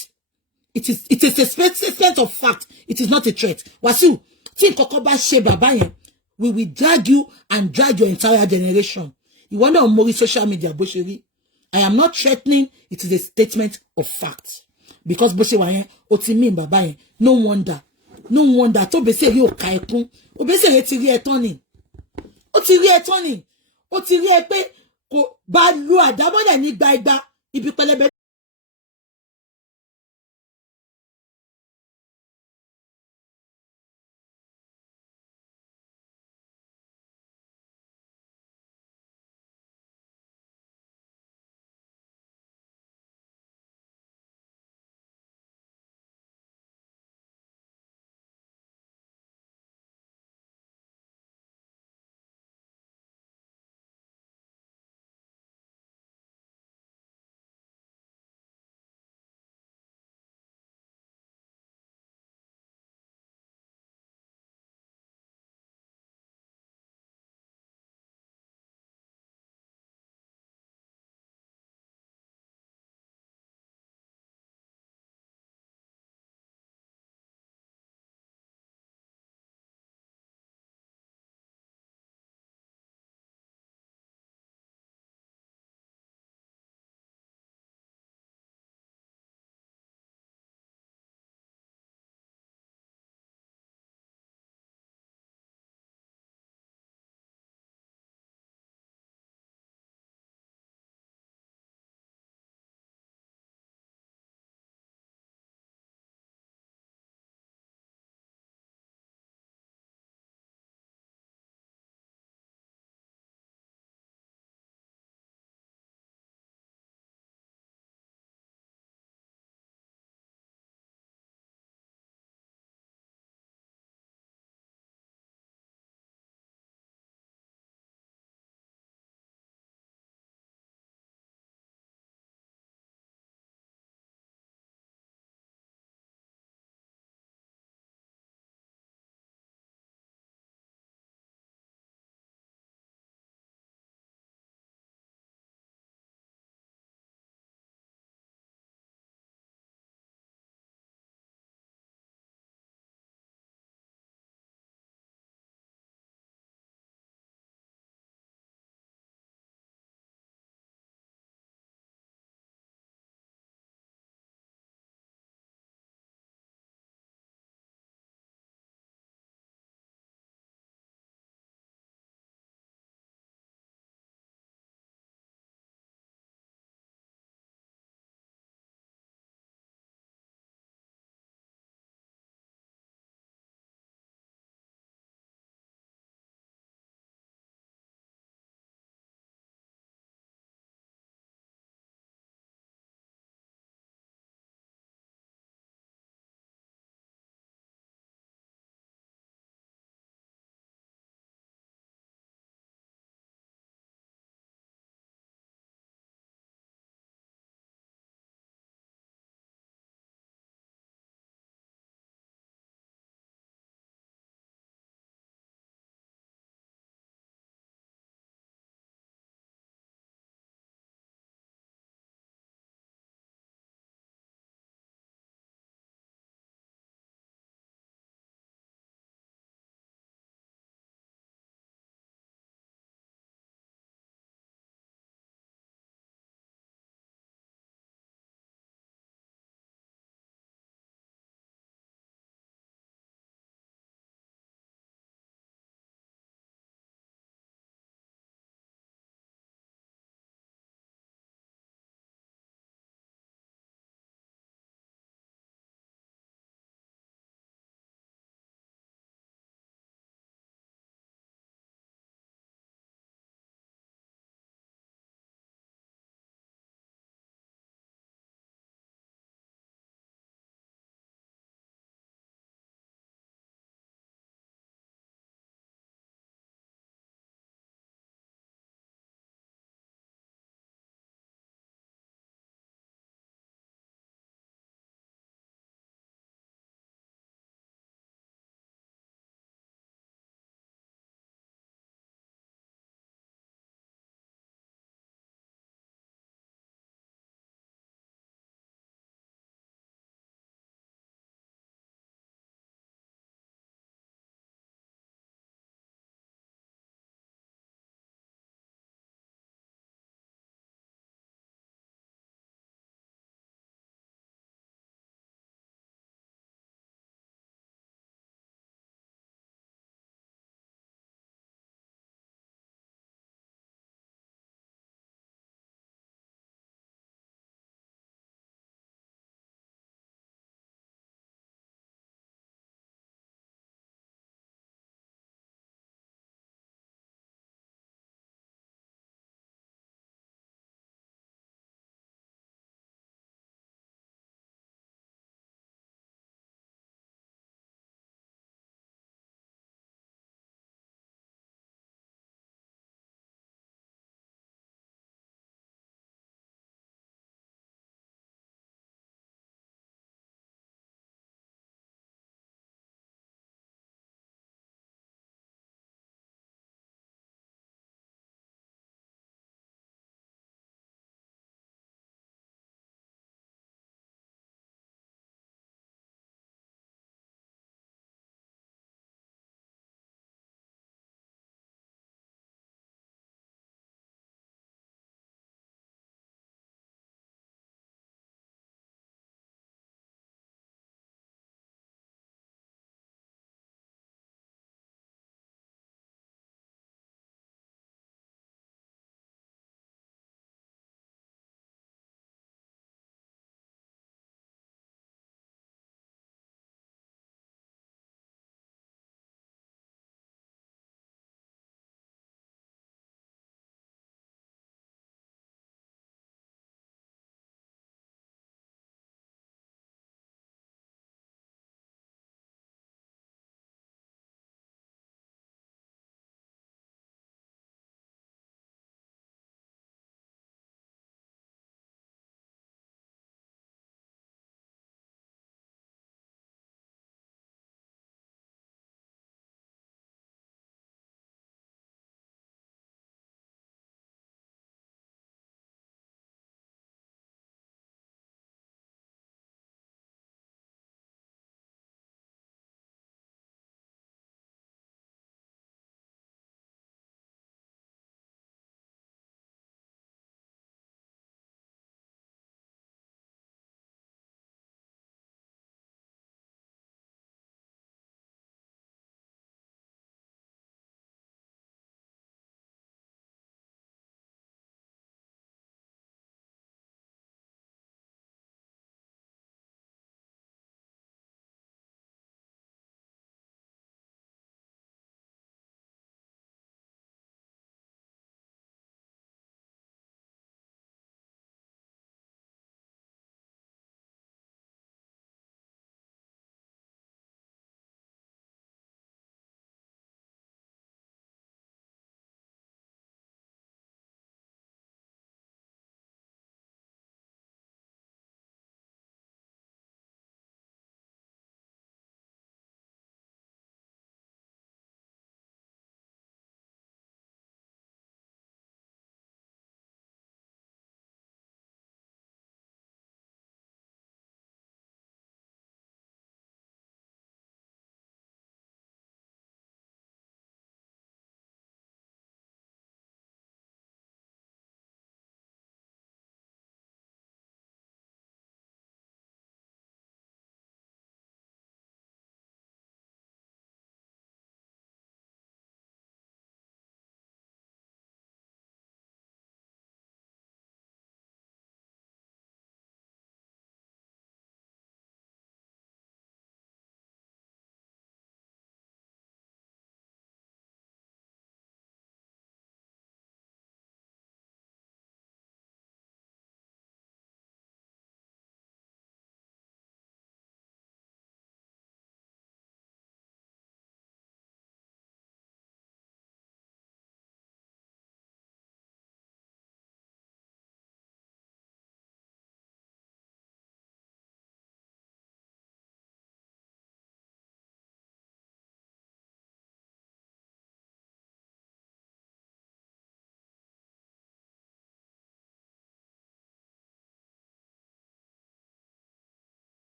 It is a statement of fact. It is not a threat. Wàsíù, tí kọ́kọ́ bá ṣe bàbá yẹn, we will drag you and drag your entire generation. Ìwọ náà mórí social media bó ṣe rí. I am not threatening. It is a statement of fact. Because bó ṣe wà yẹn, ó ti mean bàbá yẹn. No wonder tó bẹ́sẹ̀ rí òkà ẹkún. Ó bẹ́sẹ̀ rí ti rí ẹtán ni. Ó ti rí ẹtán ni. Ó ti rí ẹ pé kò bá lu àdámọ́lẹ̀ ní gba igba ibi pẹlẹbẹ